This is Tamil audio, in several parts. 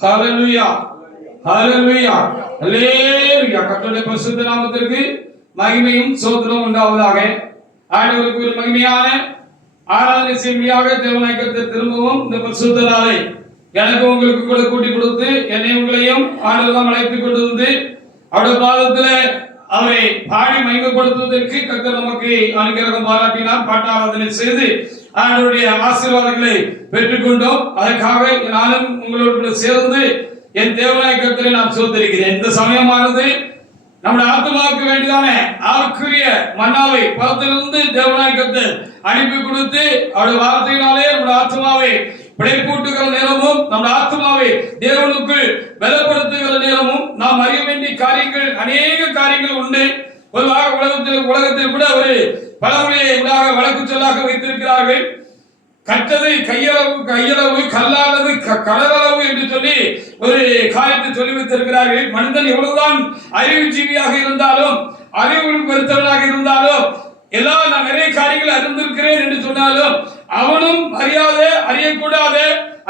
ஹalleluya ஹalleluya ஹalleluya. கர்த்தருடைய பரிசுத்த நாமத்திற்கு மகிமையும் ஸ்தோத்திரமும் உண்டாவதாக. ஆண்டவருக்கு ஒரு மகிமையான ஆராதனை செய்யும்படியாக தேவனாகிய கர்த்தர் திரும்பவும் இந்த பரிசுத்த நாளை எனக்கு உங்களுக்கு கூட கூட்டி கொடுத்து என்னை உங்களையும் ஆண்டவரால் அழைத்துக் கொண்டு வந்து அவருடைய பாதத்தில் அவரை பாடி மகிமைப்படுத்துவதற்கு கர்த்தர் நமக்கு அனுகிரகம் பாராட்டினார். பாட்டு ஆராதனை செய்து ஆண்டவருடைய ஆசீர்வாதங்களை பெற்றுக்கொண்டோம். அதற்காக நானும் உங்களோடு சேர்ந்து என் தேவனாகிய கர்த்தரை நான் ஸ்தோத்திரிக்கிறேன். இந்த சமயமானது நம்முடைய ஆத்மாவுக்கு வேண்டியதான ஆவிக்குரிய மன்னாவை பரத்திலிருந்து தேவனாகிய கர்த்தர் அனுப்பி கொடுத்து அவருடைய வார்த்தையினாலே நம்முடைய ஆத்மாவை பிழைப்பூட்டுகிற நேரமும் நம்முடைய ஆத்மாவை தேவனுக்குள் பலப்படுத்துகிற நேரமும் நாம் அறிய வேண்டிய காரியங்கள் அநேக காரியங்கள் உண்டு. பொதுவாக உலகத்தில் கூட ஒரு பழமொழியை வழக்கு சொல்லாக வைத்திருக்கிறார்கள். கற்றது கையளவு கல்லானது கடலளவு என்று சொல்லி ஒரு காரியத்தை சொல்லி வைத்திருக்கிறார்கள். மனிதன் எவ்வளவுதான் அறிவு ஜீவியாக இருந்தாலும் அறிவு பெருத்தவனாக இருந்தாலும் எல்லாம் நான் நிறைய காரியங்கள் அறிந்திருக்கிறேன் என்று சொன்னாலும் அவனும் அறியக்கூடாத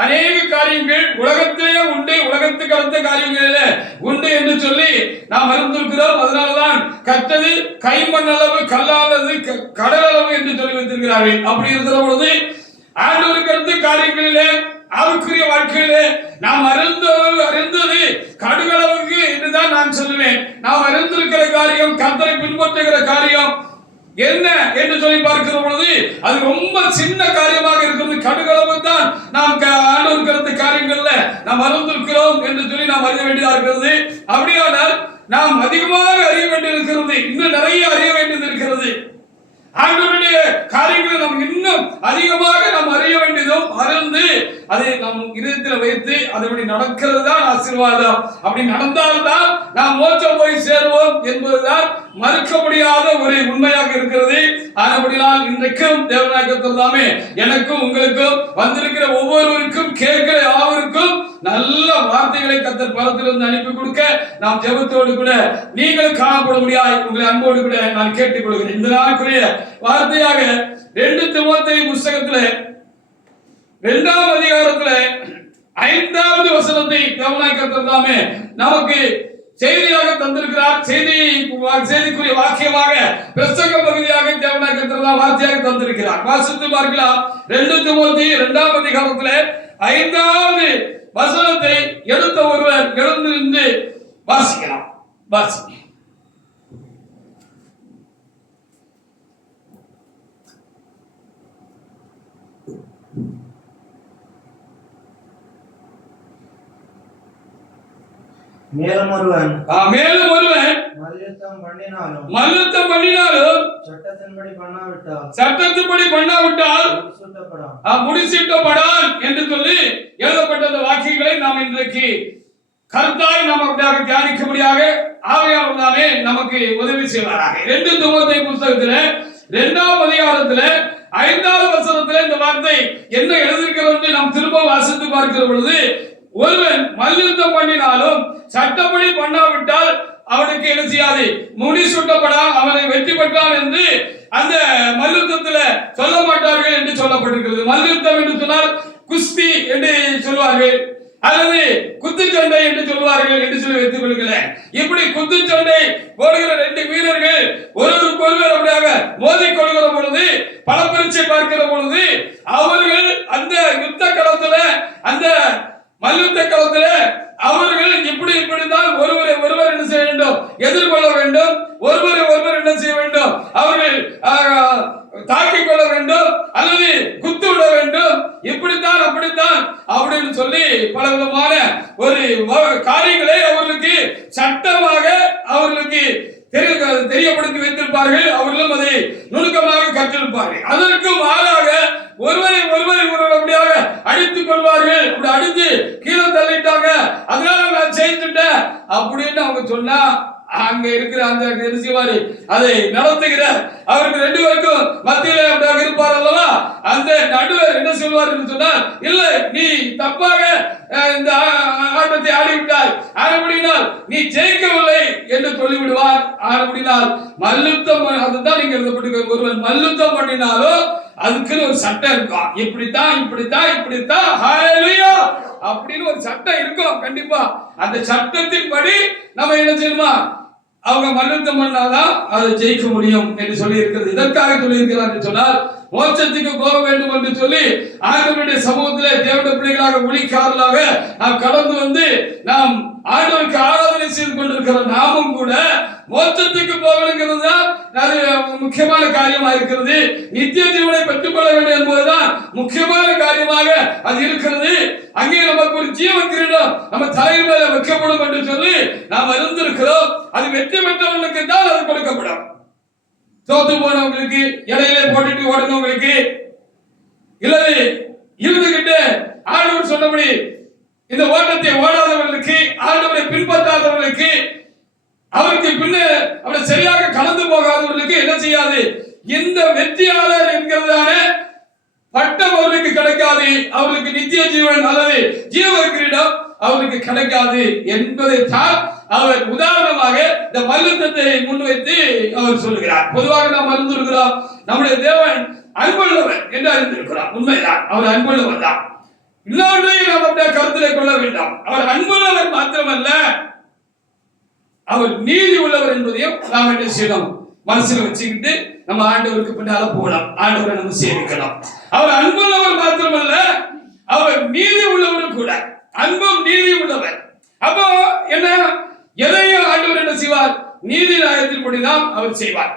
அநேக காரியங்கள் உலகத்திலேயே உண்டு, உலகத்துக்கு அடுத்த காரியங்களில் உண்டு என்று சொல்லி நாம் அறிந்திருக்கிறோம். அதனால்தான் கற்றது கைமண் அளவு கல்லானது கடலளவு என்று சொல்லி வைத்திருக்கிறார்கள். அப்படி இருக்கிற பொழுது ஆண்டவருக்கு அடுத்த காரியங்களிலே ஆவிக்குரிய வாழ்க்கையிலே நாம் அறிந்தது கடுகளவுக்கு என்றுதான் நான் சொல்லுவேன். நாம் அறிந்திருக்கிற காரியம் கர்த்தரை பின்பற்றுகிற காரியம் என்ன என்று சொல்லி பார்க்கிற பொழுது அது ரொம்ப சின்ன காரியமாக இருக்கிறது. கடுகளவு தான் நாம் ஆண்டவருக்கு காரியங்கள்ல நாம் அறிந்திருக்கிறோம் என்று சொல்லி நாம் அறிய வேண்டியதாக இருக்கிறது. அப்படியானால் நாம் அதிகமாக அறிய வேண்டியிருக்கிறது, இன்னும் நிறைய அறிய வேண்டியது இருக்கிறது. ஆண்டவருடைய காரியங்களை நாம் இன்னும் அதிகமாக நாம் அறிய வேண்டியதும் அறிந்து அதை நம் இதயத்தில் வைத்து அதன்படி நடக்கிறது தான் ஆசீர்வாதம். அப்படி நடந்தால்தான் நாம் மோட்சம் போய் சேருவோம் என்பதுதான் மறுக்க முடியாத ஒரு உண்மையாக இருக்கிறது. ஆனபடியால் இன்றைக்கும் தேவனாகிய கர்த்தர் தாமே எனக்கும் உங்களுக்கும் வந்திருக்கிற ஒவ்வொருவருக்கும் கேட்கிற யாவருக்கும் நல்ல வார்த்தைகளை கர்த்தர் பரத்திலிருந்து அனுப்பி கொடுக்க நாம் ஜெபத்தோடு கூட நீங்கள் காணப்பட முடியாது உங்களை அன்போடு கூட நான் கேட்டுக் கொள்கிறேன். இந்த நாளுக்குரிய வார்த்தையாக 2 தீமோத்தேயு புத்தகத்திலே 2ஆம் அதிகாரத்திலே 5வது வசனத்தை தேவனாகிய கர்த்தர் தாமே நமக்கு செய்தியாக தந்திருக்கிறார். செய்திக்குரிய வாக்கியமாக பிரசங்க பகுதியாக தேவனாகிய கர்த்தர் தான் வார்த்தையாக தந்திருக்கிறார். வாசித்து பார்க்கலாம். 2 தீமோத்தேயு 2ஆம் அதிகாரத்திலே 5வது வசனத்தை எடுத்த ஒருவர் எழுந்து நின்று வாசிக்கலாம். வாசி. மேலும் ஒருவன் மல்யுத்தம் பண்ணினாலும் சட்டத்தின்படி பண்ணாவிட்டால் முடிசூட்டப்படான் என்று சொல்லி எழுதப்பட்ட அந்த வாக்கியங்களை நாம் இன்றைக்கு கருத்தாய் நாம் அப்படியாக தியானிக்கும்படியாக ஆவியானவர் தாமே நமக்கு உதவி செய்வாராக. 2 தீமோத்தேயு புத்தகத்திலே 2ஆம் அதிகாரத்திலே 5வது வசனத்திலே இந்த வார்த்தை என்ன எழுதியிருக்கிறது என்று நாம் திரும்ப வாசித்து பார்க்கிற பொழுது, ஒருவன் மல்யுத்தம் பண்ணினாலும் சட்டப்படி பண்ணாவிட்டால் அவனுக்கு என்ன செய்யாது, முடிசூட்டப்படான், அவனை வெற்றி பெற்றான் என்று அந்த மல்யுத்தத்தில் சொல்ல மாட்டார்கள் என்று சொல்லப்பட்டிருக்கிறது. மல்யுத்தம் என்று சொன்னால் குஸ்தி என்று சொல்வார்கள், அல்லது குத்துச்சண்டை என்று சொல்வார்கள் என்று சொல்லி வைத்துக் கொள்கிறேன். இப்படி குத்துச்சண்டை போடுகிற 2 வீரர்கள் ஒருவருக்கு ஒருவர் அப்படியாக மோதிக் கொள்கிற பொழுது பல பரீட்சை பார்க்கிற பொழுது அவர்கள் அந்த யுத்த களத்துல அந்த மல்யுத்த களத்துல அவர்கள் இப்படிதான் ஒருவரை ஒருவர் என்ன செய்ய வேண்டும், எதிர்கொள்ள வேண்டும், ஒருவரை ஒருவர் என்ன செய்ய வேண்டும், அவர்கள் தாக்கிக் கொள்ள வேண்டும் அல்லது குத்து விட வேண்டும், இப்படித்தான் அப்படித்தான் அப்படின்னு சொல்லி பல விதமான ஒரு காரியங்களை அவர்களுக்கு சட்டமாக அவர்களுக்கு தெரியப்படுத்தி வைத்திருப்பார்கள். அவர்களும் அதை நுணுக்கமாக கற்றிருப்பார்கள். அதற்கு மாறாக ஒருவரை அப்படியாக அடித்துக் கொள்வார்கள். அப்படி அடித்து கீழே தள்ளிட்டாங்க, அதனால நான் செய்துட்டேன் அப்படின்னு அவங்க சொன்னா அங்க இருக்கிற அந்த செய்வாரு அதை நடத்துகிற அவருக்கு 2 பேருக்கும் மத்தியில அப்படியாக இருப்பார் அல்லவா, அந்த நடுவர் என்ன சொல்வார் என்று சொன்னால், இல்லை நீ தப்பாக இந்த ஆட்டத்தை ஆடிவிட்டாய், ஆனபடினால் நீ ஜெயிக்கவில்லை என்று சொல்லிவிடுவார். ஆனபடினால் மல்யுத்தம் அதுதான் நீங்க எழுதப்பட்டிருக்க, ஒருவன் மல்யுத்தம் பண்ணினாலோ அதுக்குன்னு ஒரு சட்டம் இருக்கும். இப்படித்தான் இப்படித்தான் இப்படித்தான் ஹalleluya அப்படின்னு ஒரு சட்டம் இருக்கும். கண்டிப்பா அந்த சட்டத்தின்படி நம்ம என்ன செய்யணுமா, அவங்க மன்னித்தம் பண்ணாதான் அதை ஜெயிக்க முடியும் என்று சொல்லி இருக்கிறது. இதற்காக சொல்லி இருக்கிறார் என்று சொன்னால், மோட்சத்துக்கு போக வேண்டும் என்று சொல்லி ஆண்டவருடைய சமூகத்திலே தேவனுடைய பிள்ளைகளாக ஊழியக்காரர்களாக நாம் கடந்து வந்து நாம் ஆண்டவருக்கு ஆராதனை செய்து கொண்டிருக்கிற நாமும் கூட மோட்சத்துக்கு போகணுங்கிறது தான் அது முக்கியமான காரியமாக இருக்கிறது. நித்திய ஜீவனை பெற்றுக்கொள்ள வேண்டும் என்பதுதான் முக்கியமான காரியமாக அது இருக்கிறது. அங்கே நமக்கு ஒரு ஜீவ கிரீடம் நம்ம தலையில் மேல வைக்கப்படும் என்று சொல்லி நாம் அறிந்திருக்கிறோம். அது வெற்றி பெற்றவர்களுக்கு தான் அது கொடுக்கப்படும். தோத்து போனவங்களுக்கு, இடையிலே போட்டுட்டு ஓடுனவங்களுக்கு, இல்லை இருந்துகிட்டு ஆண்டவர் சொன்னபடி இந்த ஓட்டத்தை ஓடாதவர்களுக்கு, ஆண்டவரை பின்பற்றாதவர்களுக்கு, அவருக்கு பின்ன அவரை சரியாக கலந்து போகாதவர்களுக்கு என்ன செய்யாது, இந்த வெற்றியாளர் என்கிறதான பட்டம் அவர்களுக்கு கிடைக்காது. அவர்களுக்கு நித்திய ஜீவன் அல்லது ஜீவ கிரீடம் அவர்களுக்கு கிடைக்காது என்பதை தான் அவர் உதாரணமாக இந்த மல்யுத்தத்தை முன்வைத்து அவர் சொல்லுகிறார். பொதுவாக நாம் அறிந்திருக்கிறோம், நம்முடைய தேவன் அன்புள்ளவர் என்று அறிந்திருக்கிறோம். உண்மைதான், அவர் அன்புள்ளவர் தான். இன்னொன்றையும் நாம் அப்படியே கருத்திலே கொள்ள வேண்டாம். அவர் அன்புள்ளவர் மாத்திரமல்ல, அவர் நீதி உள்ளவர் என்பதையும் நாம் என்ன செய்யணும், மனசுல வச்சுக்கிட்டு நம்ம ஆண்டவருக்கு பின்னால போகலாம், ஆண்டவரை நம்ம சேவிக்கலாம். அவர் அன்புள்ளவர் மாத்திரமல்ல, அவர் நீதி உள்ளவரும் கூட. அன்பும் நீதி உள்ளவர். அப்போ என்ன, எதையும் ஆண்டவர் என்ன செய்வார், நீதி நியாயத்தின்படிதான் அவர் செய்வார்.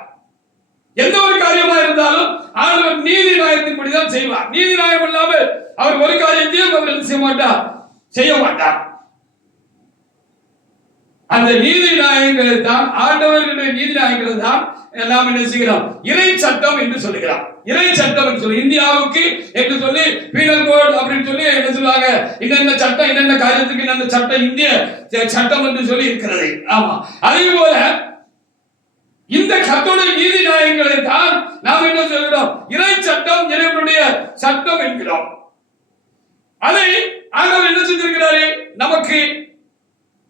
எந்த ஒரு காரியமா இருந்தாலும் ஆண்டவர் நீதி நியாயத்தின்படிதான் செய்வார். நீதி நியாயம் இல்லாமல் அவர் ஒரு காரியத்தையும் அவர் என்ன செய்ய மாட்டார், செய்ய மாட்டார். அந்த நீதி நியாயங்களை தான், ஆண்டவர்களுடைய நீதி நியாயங்களை தான் நாம் என்ன செய்கிறோம், இறை சட்டம் என்று சொல்லுகிறோம். இறை சட்டம் என்று சொல்லி இந்தியாவுக்கு என்று சொல்லி பீனல் கோட் அப்படின்னு சொல்லி என்ன சொல்லுவாங்க, இன்னென்ன சட்டம், இன்னென்ன காரியத்துக்கு இன்னென்ன சட்டம், இந்திய சட்டம் என்று சொல்லி இருக்கிறது. ஆமா, அதே போல இந்த கர்த்தருடைய நீதி நியாயங்களை தான் நாம் என்ன சொல்கிறோம், இறை சட்டம், இறைவனுடைய சட்டம் என்கிறோம். அதை ஆண்டவர் என்ன செஞ்சிருக்கிறாரு, நமக்கு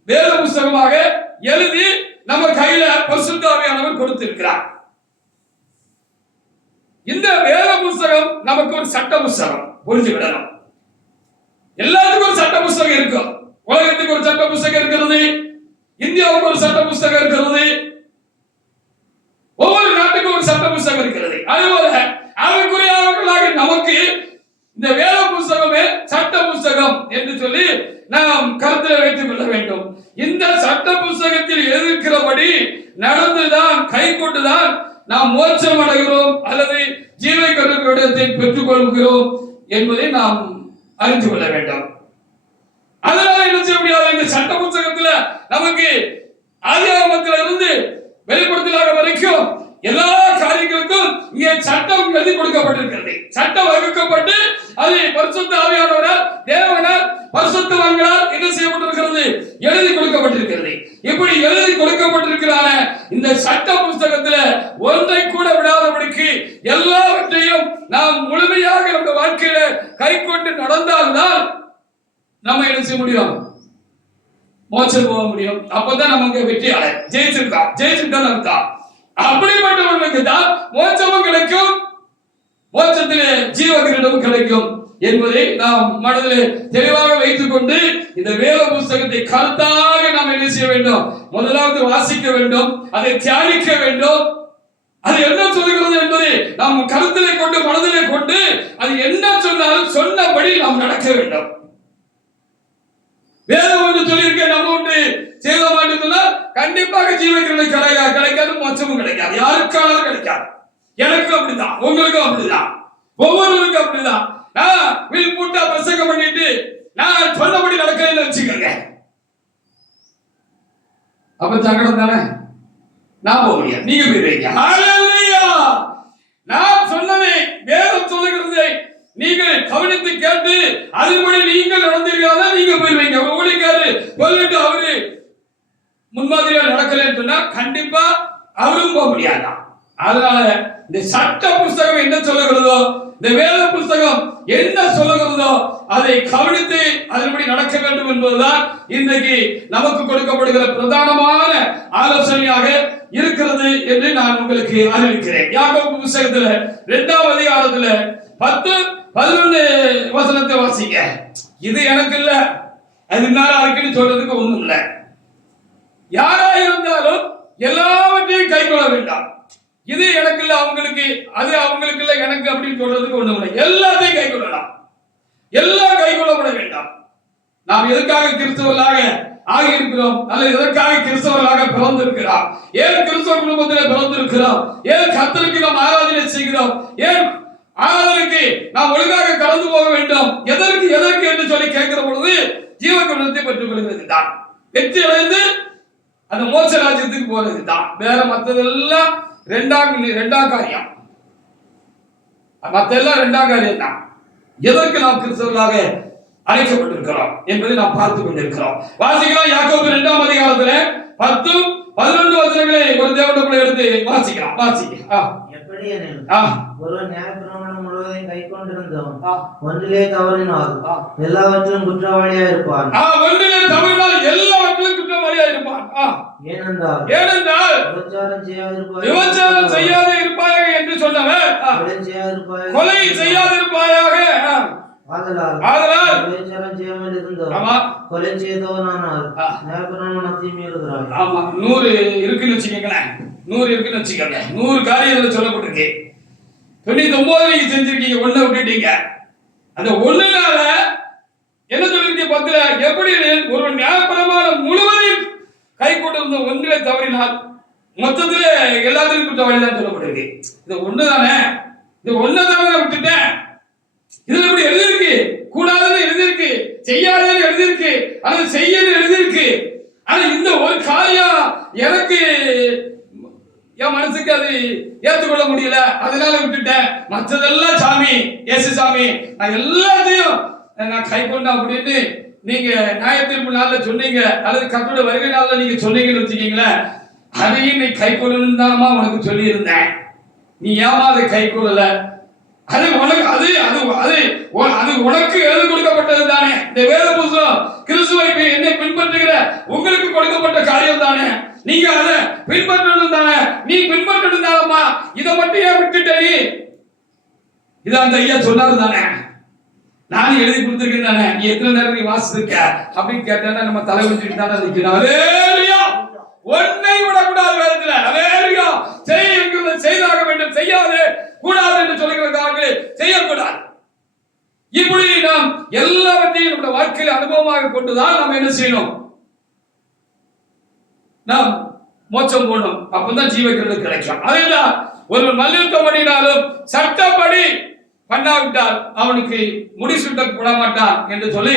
வேத புஸ்தகமாக எழுதி நம்ம கையில பரிசுத்த ஆவியானவர் கொடுத்திருக்கிறார். இந்த வேத புஸ்தகம் நமக்கு ஒரு சட்ட புஸ்தகம், புரிஞ்சுக்கிடணும். எல்லாத்துக்கும் ஒரு சட்ட புஸ்தகம் இருக்கும். உலகத்துக்கு ஒரு சட்ட புஸ்தகம் இருக்கிறது, இந்தியாவுக்கு ஒரு சட்ட புஸ்தகம் இருக்கிறது, ஒவ்வொரு நாட்டுக்கும் ஒரு சட்ட புஸ்தகம் இருக்கிறது. அதுபோல ஆவிக்குரியவர்களாக நமக்கு இந்த வேத புஸ்தகமே சட்ட புஸ்தகம் என்று சொல்லி நாம் கருத்தில் வைத்துக் கொள்ள வேண்டும். இந்த சட்ட புஸ்தகத்தில் இருக்கிறபடி நடந்துதான், கை கொண்டுதான் நாம் மோட்சம் அடைகிறோம் அல்லது ஜீவை கருத்தை பெற்றுக் கொள்கிறோம் என்பதை நாம் அறிந்து கொள்ள வேண்டும். அதனால என்ன செய்ய முடியாது, இந்த சட்ட புஸ்தகத்துல நமக்கு ஆதியாகமத்தில் இருந்து வெளிப்படுத்தலாக வரைக்கும் எல்லா காரியங்களுக்கும் இங்கே சட்டம் எழுதி கொடுக்கப்பட்டிருக்கிறது. சட்டம் வகுக்கப்பட்டு அது பரிசுத்த ஆவியானவரால், தேவனால், பரிசுத்தவான்களால் என்ன செய்யப்பட்டிருக்கிறது, எழுதி கொடுக்கப்பட்டிருக்கிறது. இப்படி எழுதி கொடுக்கப்பட்டிருக்கிறான இந்த சட்ட புஸ்தகத்துல ஒன்றை கூட விடாதபடிக்கு எல்லாவற்றையும் நாம் முழுமையாக நம்ம வாழ்க்கையில கை கொண்டு நடந்தால்தான் நம்ம என்ன செய்ய முடியும், மோட்சம் போக முடியும். அப்பதான் நமக்கு வெற்றியாளர், ஜெயிச்சிருக்கா அர்த்தம். அப்படிப்பட்டவர்களுக்கு தான் மோட்சமும் கிடைக்கும், மோட்சத்திலே ஜீவ கிரீடமும் கிடைக்கும் என்பதை நாம் மனதிலே தெளிவாக வைத்துக் கொண்டு இந்த வேத புஸ்தகத்தை கருத்தாக நாம் என்ன செய்ய வேண்டும், முதலாவது வாசிக்க வேண்டும், அதை தியானிக்க வேண்டும். அது என்ன சொல்லுகிறது என்பதை நாம் கருத்திலே கொண்டு, மனதிலே கொண்டு, அது என்ன சொன்னாலும் சொன்னபடி நாம் நடக்க வேண்டும். வேதம் ஒன்று சொல்லியிருக்க, நம்ம ஒன்று செய்த மாட்டோம்னா கண்டிப்பாக ஜீவக்கிரீடம் கிடைக்காது, மோட்சமும் கிடைக்காது. யாருக்கானாலும் கிடைக்காது. எனக்கும் அப்படிதான், உங்களுக்கும் அப்படிதான், ஒவ்வொருவருக்கும் அப்படிதான். நான் வில் பூட்டா பிரசங்கம் பண்ணிட்டு நான் சொன்னபடி நடக்கலன்னு வச்சுக்கோங்க, அப்ப சங்கடம் தானே, நான் போக முடியாது, நீங்க போயிருவீங்க. ஹல்லேலூயா! நான் சொன்னதை, வேதம் சொல்லுகிறதை நீங்கள் கவனித்து கேட்டு அதன்படி நீங்கள் நடந்தீர்களா, நீங்க போயிருவீங்க. ஊழியக்காரு சொல்லிட்டு அவரு முன்மாதிரியா நடக்கலன்னு சொன்னா கண்டிப்பா அவரும் போக முடியாதான். அதனால இந்த சட்ட புஸ்தகம் என்ன சொல்லுகிறதோ, இந்த வேத புஸ்தகம் என்ன சொல்லுகிறதோ அதை கவனித்து அதன்படி நடக்க வேண்டும் என்பதுதான் இன்றைக்கு நமக்கு கொடுக்கப்படுகிற பிரதானமான ஆலோசனையாக இருக்கிறது என்று நான் உங்களுக்கு அறிவிக்கிறேன். யாக்கோபு புத்தகத்துல 2ஆம் அதிகாரத்துல 10-11 வசனத்தை வாசிங்க. இது எனக்கு இல்ல, அது இருக்குன்னு சொல்றதுக்கு ஒண்ணும் இல்ல. யாரா இருந்தாலும் எல்லாவற்றையும் கை கொள்ள வேண்டாம். இது எனக்கு இல்ல, அவங்களுக்கு, அது அவங்களுக்கு இல்ல, எனக்கு அப்படின்னு சொல்றதுக்கு ஒண்ணும் இல்லை. எல்லாத்தையும் கை கொள்ளலாம், எல்லாம் கை கொள்ளப்பட வேண்டாம். நாம் எதற்காக கிறிஸ்தவர்களாக ஆகியிருக்கிறோம், அல்லது எதற்காக கிறிஸ்தவர்களாக பிறந்திருக்கிறோம், ஏன் கிறிஸ்தவ குடும்பத்தில் பிறந்திருக்கிறோம், ஏன் கர்த்தருக்கு நாம் ஆராதனை செய்கிறோம், ஏன் ஆராதனைக்கு நாம் ஒழுங்காக கடந்து போக வேண்டும், எதற்கு என்று சொல்லி கேட்கிற பொழுது ஜீவகுணத்தை பெற்றுக் கொள்வது தான், வெற்றி அடைந்து அந்த மோட்ச ராஜ்யத்துக்கு போறது தான். வேற மற்றதெல்லாம் ரெண்டாம் காரியம், மற்றெல்லாம் ரெண்டாம் காரியம் தான். எதற்கு நாம் கிறிஸ்தவர்களாக அழைக்கப்பட்டிருக்கிறோம் என்பதை நாம் பார்த்து கொண்டிருக்கிறோம். வாசிக்கலாம். யாக்கோபு 2ஆம் அதிகாரத்துல 10-11 வசனங்களை ஒரு தேவனுக்குள்ள எடுத்து வாசிக்கலாம். வாசிக்க. எப்படி ஒரு நியாயப்பிரமாணம் முழுவதையும் கை கொண்டிருந்தவன் ஒன்றிலே தவறினால் எல்லாவற்றிலும் குற்றவாளியா இருப்பான். ஒன்றிலே தவறினால் எல்லாவற்றிலும் குற்றவாளியா இருப்பான். ஏனென்றால் விபச்சாரம் செய்யாது இருப்பாயாக என்று சொன்னவர் கொலை செய்யாதிருப்பாயாக. ஆதலால் விபச்சாரம் செய்யாமல் இருந்தவர் கொலை செய்தவனானால் நியாயப்பிரமாணத்தை மீறுகிறார். ஆமா, 100 இருக்குன்னு வச்சுக்கோங்களேன். 100 இருக்குன்னு வச்சுக்கோங்க. 100 காரியங்கள் சொல்லப்பட்டிருக்கு. 99 நீங்க செஞ்சிருக்கீங்க, 1 விட்டுட்டீங்க. அந்த 1னால என்ன சொல்லிருக்கீங்க? 10ல எப்படி ஒரு நியாயப்பிரமாணம் முழுவதையும் கை கொண்டிருந்த ஒன்றிலே தவறினால் மொத்தத்துல எல்லாத்திலும் குற்றவாளி தான் சொல்லப்பட்டிருக்கு. இது 1 தானே, இது 1 தானே விட்டுட்டேன். இதுல எப்படி எழுதிருக்கு? கூடாதுன்னு எழுதிருக்கு, செய்யாதுன்னு எழுதிருக்கு, அது செய்யன்னு எழுதிருக்கு. ஆனா இந்த ஒரு காரியம் எனக்கு என் மனசுக்கு அது ஏற்றுக்கொள்ள முடியல, அதனால விட்டுட்டேன். மற்றதெல்லாம் சாமி, இயேசு சாமி, நான் எல்லாத்தையும் நான் கை கொண்டேன் அப்படின்னு நீங்க நியாயத்தீர்ப்பு நாள்ல சொன்னீங்க, அல்லது கர்த்தருடைய வருகை நாள்ல நீங்க சொன்னீங்கன்னு வச்சுக்கீங்களேன், அதையும் நீ கை கொள்ளணும் தானமா உனக்கு சொல்லி இருந்தேன். நீ ஏமா அதை கை கொள்ளல? அது உனக்கு அது அது அது அது உனக்கு எழுதி கொடுக்கப்பட்டது தானே. இந்த வேத புத்தகம் கிறிஸ்துவை என்னை பின்பற்றுகிற உங்களுக்கு கொடுக்கப்பட்ட காரியம் தானே. நீங்க அதை பின்பற்றணும் தானே. நீ பின்பற்றணும் தானம்மா, இதை மட்டும் ஏன் விட்டுட்ட? நீ இதை அந்த ஐயா சொன்னாரு தானே, நானும் எழுதி கொடுத்துருக்கேன் தானே, நீ எத்தனை நேரம் நீ வாசிச்சிருக்க அப்படின்னு கேட்டா நம்ம தலை வச்சுட்டு தானே நிற்கிறோம். அலேலுயா, ஒன்னை விடக்கூடாது வேதத்துல. அலேலுயா, செய்தாக வேண்டும், செய்யாது கூடாது என்று சொல்லுகிறதாக செய்யக்கூடாது. இப்படி நாம் எல்லாவற்றையும் நம்முடைய வாழ்க்கையில் அனுபவமாக கொண்டுதான் நாம் என்ன செய்யணும்? நாம் மோட்சம் போகணும். அப்பதான் ஜீவக்கிறது கிடைக்கும். அதேதான் ஒருவன் மல்யுத்தம் பண்ணினாலும் சட்டப்படி பண்ணாவிட்டால் அவனுக்கு முடிசூட்டப்பட மாட்டான் என்று சொல்லி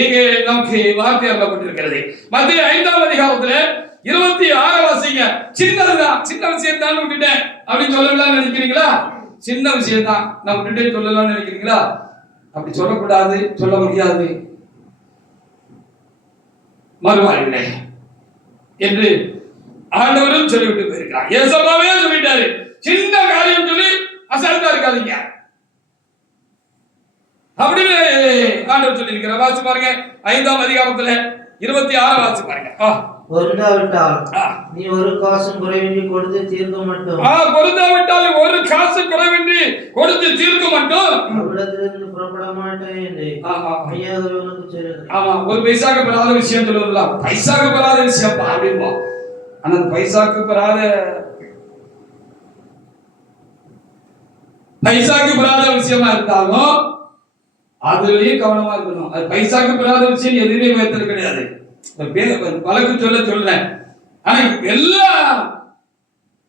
இங்கே நமக்கு வார்த்தை அருளப்பட்டிருக்கிறது. மத்திய 5ஆம் அதிகாரத்துல 26 வாசிங்க. சின்னதுதான், சின்ன விஷயம் தான் விட்டுட்டேன் அப்படின்னு சொல்லலாம்னு நினைக்கிறீங்களா? சின்ன விஷயம் தான் நான் விட்டுட்டே சொல்லலாம்னு நினைக்கிறீங்களா? அப்படி சொல்லக்கூடாது, சொல்ல முடியாது. மறுவாழ்வில்லை என்று ஆண்டவரும் சொல்லிவிட்டு போயிருக்கிறார். ஏசப்பாவே சொல்லிட்டாரு, சின்ன காரியம் சொல்லி அசால்ட்டா இருக்காதீங்க அப்படின்னு ஆண்டவர் சொல்லி இருக்கிறார். வாசி பாருங்க, 5ஆம் அதிகாரத்துல 26 வாசி பாருங்க. பொருந்தாவிட்டால் நீ ஒரு காசும் குறைவின்றி கொடுத்து தீர்க்க மட்டும். பொருந்தாவிட்டால் ஒரு காசு குறைவின்றி கொடுத்து தீர்க்க மட்டும் அவ்விடத்திலிருந்து புறப்பட மாட்டேன் என்று மெய்யாகவே உனக்கு சொல்லுகிறேன். ஆமா, ஒரு பைசாக்கு பெறாத விஷயம் சொல்லுவா, பைசாக்கு பெறாத விஷயம் அப்படின்பா. ஆனா அந்த பைசாக்கு பெறாத விஷயமா இருந்தாலும் அதுலயும் கவனமா இருக்கணும். அது பைசாக்கு பெறாத விஷயம் எதுவுமே வேத்தல் கிடையாது. வழக்கு சொல்றேன். ஆனா எல்லாம்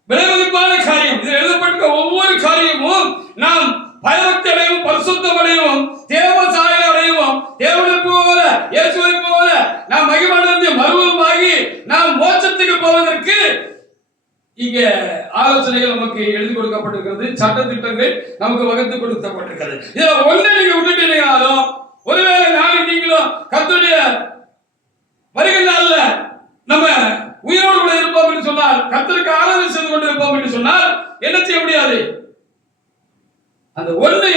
விளைவிப்பான காரியம். இது எழுதப்பட்ட ஒவ்வொரு காரியமும் நாம் பயபக்தி அடையவும், பரிசுத்தம் அடையவும், தேவ சாயல் அடையவும், தேவனை போல இயேசுவை போல நாம் மகிமையடைந்து மறுரூபமாகி நாம் மோட்சத்துக்கு போவதற்கு இங்க ஆலோசனைகள் நமக்கு எழுதி கொடுக்கப்பட்டிருக்கிறது. சட்ட திட்டங்கள் நமக்கு வகுத்து கொடுக்கப்பட்டிருக்கிறது. இதுல ஒண்ணு நீங்க விட்டுட்டீங்கனாலும், ஒருவேளை நாளைக்கு நீங்களும் கர்த்தருடைய வருகை நாள்ல நம்ம உயிரோடு கூட இருப்போம் என்று சொன்னால், கர்த்தருக்கு ஆராதனை செய்து கொண்டு இருப்போம் என்று சொன்னால் என்ன செய்ய முடியாது? அந்த ஒண்ணு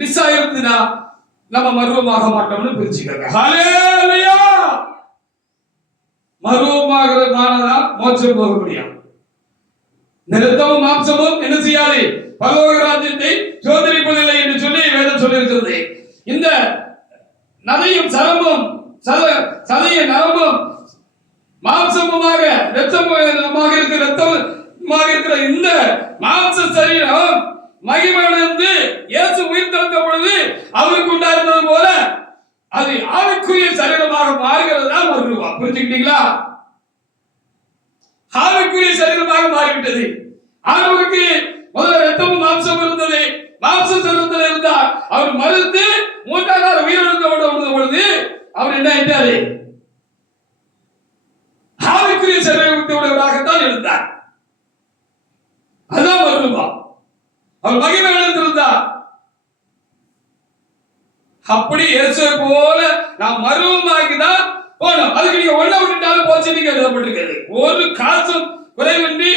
மிஸ் ஆயிருந்தா நம்ம மருவமாக மாட்டோம்னு பிரிச்சுக்கோங்க. ஹல்லேலூயா! மருவமாகிறதுனாலதான் மோட்சம் போக முடியும். இந்த இரத்தமும் மாம்சமும் என்ன செய்யாது, பரலோக ராஜ்யத்தை சுதந்தரிப்பதில்லை என்று சொல்லி வேதம் சொல்லியிருக்கிறது. இந்த நதையும் சரமும் சதைய நரம்பும் மாம்சமுமாக இரத்தமாக இருக்கிற இந்த மாம்ச சரீரம் மகிமையிலிருந்து இயேசு உயிர் தெழுந்த பொழுது அவருக்கு உண்டாயிருந்தது போல அது ஆவிக்குரிய சரீரமாக மாறுகிறது தான் வருவா. புரிஞ்சுக்கிட்டீங்களா? ஆவிக்குரிய சரீரமாக மாறிவிட்டது. அவருக்கு முதல்ல இரத்தமும் மாம்சம் இருந்தது. மாம்ச சரீரத்தில் இருந்தார். அவர் மறுத்து 3ஆம் நாள் உயிரிழந்த பொழுது அவர் என்ன ஆயிட்டாரு? ஆவிக்குரிய சரீரத்தோடவராகத்தான் இருந்தார். அதான் வருவா. அவர் மகிமையில் இருந்தார். அப்படி இயேசுவை போல நாம் மருவமாகிதான் போனோம். அதுக்கு நீங்க ஒண்ண விட்டுட்டாலும் போச்சு நீங்க எழுதப்பட்டிருக்கிறது. ஒரு காசும் குறைவின்றி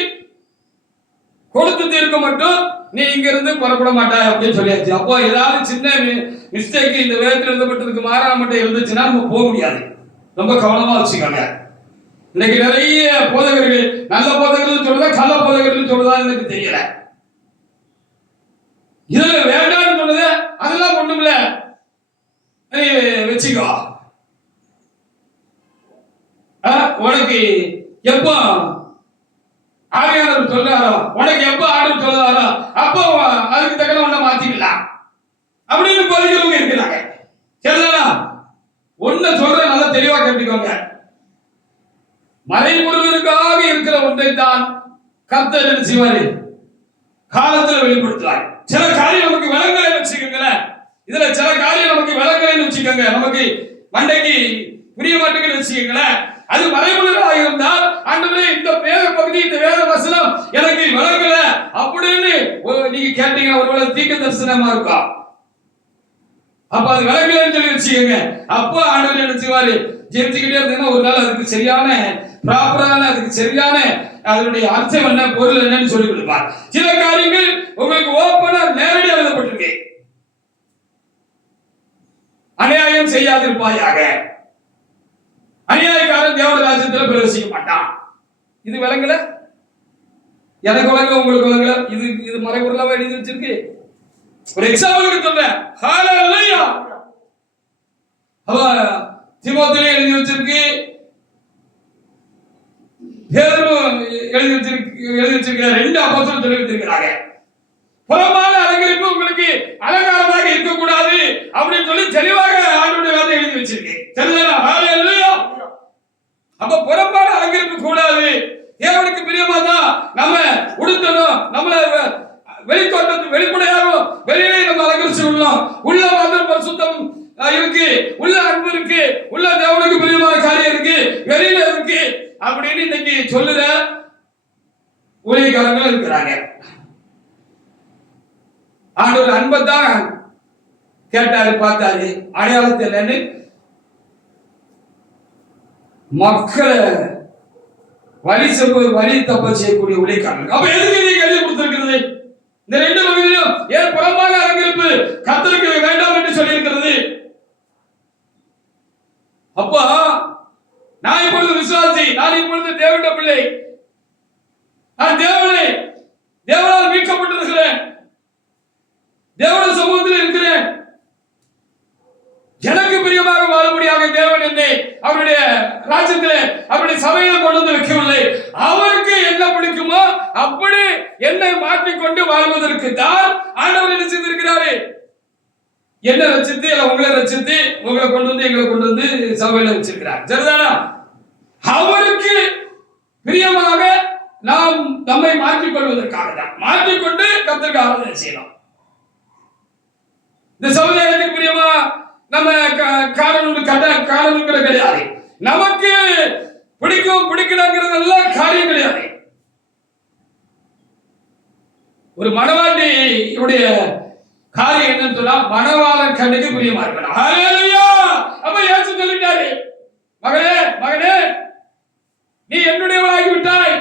கொடுத்து தீர்க்க மட்டும் நீ இங்க இருந்து புறப்பட மாட்டாய் அப்படின்னு சொல்லியாச்சு. அப்போ ஏதாவது சின்ன மிஸ்டேக் இந்த வேதத்தில் எழுதப்பட்டதுக்கு மாறா மட்டும் இருந்துச்சுன்னா நம்ம போக முடியாது. ரொம்ப கவனமா வச்சுக்கோங்க. இன்னைக்கு நிறைய போதகர்கள் நல்ல போதகர்கள் சொல்றதா கள்ள போதகர்கள் சொல்றதா எனக்கு தெரியல. இதுல வேண்டாம்னு சொன்னது அதெல்லாம் ஒண்ணுமில்ல, நீ வச்சுக்கோ. உனக்கு எப்போ ஆவியானவர் சொல்றாரோ, உனக்கு எப்போ ஆர்டர் சொல்றாரோ அப்போ அதுக்கு தக்கன ஒண்ண மாத்திக்கலாம் அப்படின்னு போதிக்கிறவங்க இருக்கிறாங்க. சரிதானா? ஒண்ணு சொல்ற நல்லா தெளிவா கேட்டுக்கோங்க. மறைமுருகனுக்காக இருக்கிற ஒன்றை தான் கர்த்தர் என்ன செய்வாரு? காலத்துல வெளிப்படுத்துவார். சில காரியம் நமக்கு விளங்கலை வச்சுக்கோங்களேன். இதுல சில காரியம் நமக்கு விளங்கலைன்னு வச்சுக்கோங்க, நமக்கு மண்டைக்கு புரிய மாட்டேங்குன்னு வச்சுக்கோங்களேன். அது மறைமுருகனாக இருந்தால் ஆண்டவரே இந்த வேத பகுதி இந்த வேத வசனம் எனக்கு விளங்கல அப்படின்னு நீங்க கேட்டீங்கன்னா ஒருவேளை தீர்க்க தரிசனமா இருக்கும். அப்ப அது விளங்கலன்னு சொல்லி வச்சுக்கோங்க. அப்போ ஆண்டவர் என்ன செய்வாரு? ஜெயிச்சுக்கிட்டே இருந்தீங்கன்னா ஒரு நாள் அதுக்கு சரியான ப்ராப்பரான அதுக்கு சரியான அதனுடைய அர்த்தம் என்ன பொருள் என்னன்னு சொல்லி கொடுப்பார். சில காரியங்கள் உங்களுக்கு ஓப்பனா நேரடியாக எழுதப்பட்டிருக்கு. அநியாயம் செய்யாதிருப்பாயாக, அநியாயக்காரன் தேவ ராஜ்யத்தில் பிரவேசிக்க மாட்டான். இது விளங்கல, எனக்கு விளங்கல, உங்களுக்கு விளங்கல. இது மறைபொருளாக எழுதி வச்சிருக்கு. ஒரு எக்ஸாம்பிளுக்கு சொல்றேன். ஹalleluya. அவ தீமோத்தேயுல எழுதி வச்சிருக்கு, பேதுரு எழுதி வச்சிருக்கார். 2 அப்போஸ்தலர் சொல்லி வச்சிருக்காங்க. புறமான அலங்கரிப்பு உங்களுக்கு அலங்காரமாக இருக்கக்கூடாது அப்படின்னு சொல்லி தெளிவாக ஆண்டவருடைய வார்த்தை எழுதி வச்சிருக்கு. சரிதானா? ஹalleluya. அப்ப புறமான அலங்கரிப்பு கூடாது. தேவனுக்கு பிரியமா தான் நம்ம உடுத்தணும். நம்மள வெளித்தோட்டத்து வெளிப்படையாகவும் வெளியிலே நம்ம அலங்கரிச்சுக்கணும். உள்ள வந்து பரிசுத்தம் இருக்கு, உள்ள அன்பு இருக்கு, உள்ள தேவனுக்கு பிரியமான காரியம் இருக்கு, வெளியில இருக்கு அப்படின்னு இன்னைக்கு சொல்லுற ஊழியக்காரர்கள் இருக்கிறாங்க. ஆண்டவர் அன்பை தான் கேட்டாரு, பார்த்தாரு, அடையாளத்தை இல்லைன்னு மக்களை வழி தப்ப செய்யக்கூடிய ஊழியக்காரர்கள். அப்ப எதுக்கு நீங்க எழுதி கொடுத்திருக்கிறது? இந்த 2 பகுதியிலும் ஏன் புறம்பான அலங்கரிப்பு கர்த்தருக்கு வேண்டாம் என்று சொல்லி இருக்கிறது? அப்போ நான் இப்பொழுது விசுவாசி, நான் இப்பொழுது தேவனுடைய பிள்ளை, நான் தேவனால் மீட்கப்பட்டிருக்கிறேன், தேவனுடைய சமூகத்தில் இருக்கிறேன். எனக்கு பிரியமாக வாழும்படியாக தேவன் என்னை அவருடைய ராஜ்யத்திலே அவருடைய சபையில் கொண்டு வந்து வைக்கவில்லை. அவருக்கு என்ன பிடிக்குமோ அப்படி என்னை மாற்றிக்கொண்டு வாழ்வதற்கு தான் ஆண்டவர் என்ன செய்திருக்கிறாரு? என்ன ரச்சித்து உங்களை ரச்சித்து உங்களை கொண்டு வந்து எங்களை கொண்டு வந்து சபையில வச்சிருக்கிறார். சரிதானா? அவருக்கு பிரியமாக நாம் நம்மை மாற்றிக் கொள்வதற்காக தான், மாற்றிக்கொண்டு கர்த்தருக்கு ஆராதனை செய்யலாம். இந்த சமுதாயத்துக்கு பிரியமா நம்ம காரணம் கிடையாது. நமக்கு பிடிக்கும் பிடிக்கலங்கிறதெல்லாம் காரியம் கிடையாது. ஒரு மணவாட்டியுடைய காரியம் என்னன்னு சொன்னா மணவாளன் கண்ணுக்கு பிரியமா இருக்கணும். ஹalleluya. அப்ப இயேசு சொல்லிட்டாரு, மகனே நீ என்னுடையவனாகி விட்டாய்.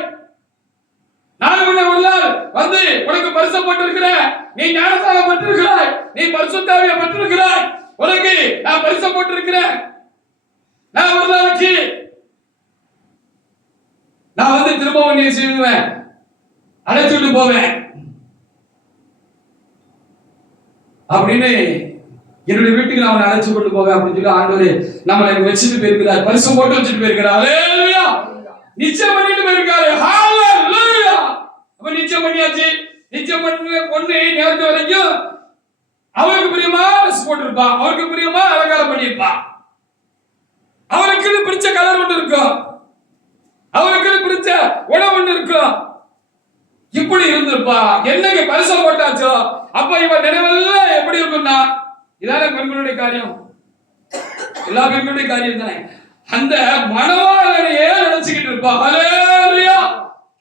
நான் உன்னை ஒரு நாள் வந்து உனக்கு பரிசு போட்டிருக்கிறேன், நீ ஞானஸ்நானம் பெற்றிருக்கிறாய், நீ பரிசுத்த ஆவியை பெற்றிருக்கிறாய், உனக்கு நான் பரிசு போட்டிருக்கிறேன். நான் ஒரு நாளைக்கு நான் வந்து திரும்பவும் நீ செய்வேன். அழைச்சிட்டு போவேன் அப்படின்னு என்னுடைய வீட்டுக்கு நான் அவனை அழைச்சு கொண்டு போவேன் அப்படின்னு சொல்லி ஆண்டவரே நம்மளை வச்சுட்டு போயிருக்கிறார். பரிசு போட்டு வச்சுட்டு போயிருக்கிறார். ஹல்லேலூயா. நிச்சயம் பண்ணிட்டு போயிருக்காரு. ஹல்லேலூயா. அப்ப நிச்சயம் பண்ணியாச்சு. நிச்சயம் பண்ண பொண்ணு நேரத்து வரைக்கும் அவருக்கு பிரியமா ட்ரெஸ் போட்டிருப்பா, அவருக்கு பிரியமா அலங்காரம் பண்ணியிருப்பா, அவருக்கு பிடிச்ச கலர் ஒன்று இருக்கும், அவருக்கு பிடிச்ச உணவு ஒன்று இருக்கும். இப்படி இருந்திருப்பா. என்னங்க பரிசம் போட்டாச்சோ அப்ப இவன் நினைவெல்லாம் எப்படி இருக்கும்னா, இதான பெண்களுடைய காரியம், எல்லா பெண்களுடைய காரியம் தானே. அந்த மணவாளனையே நினைச்சுக்கிட்டு இருப்பா. ஹல்லேலூயா.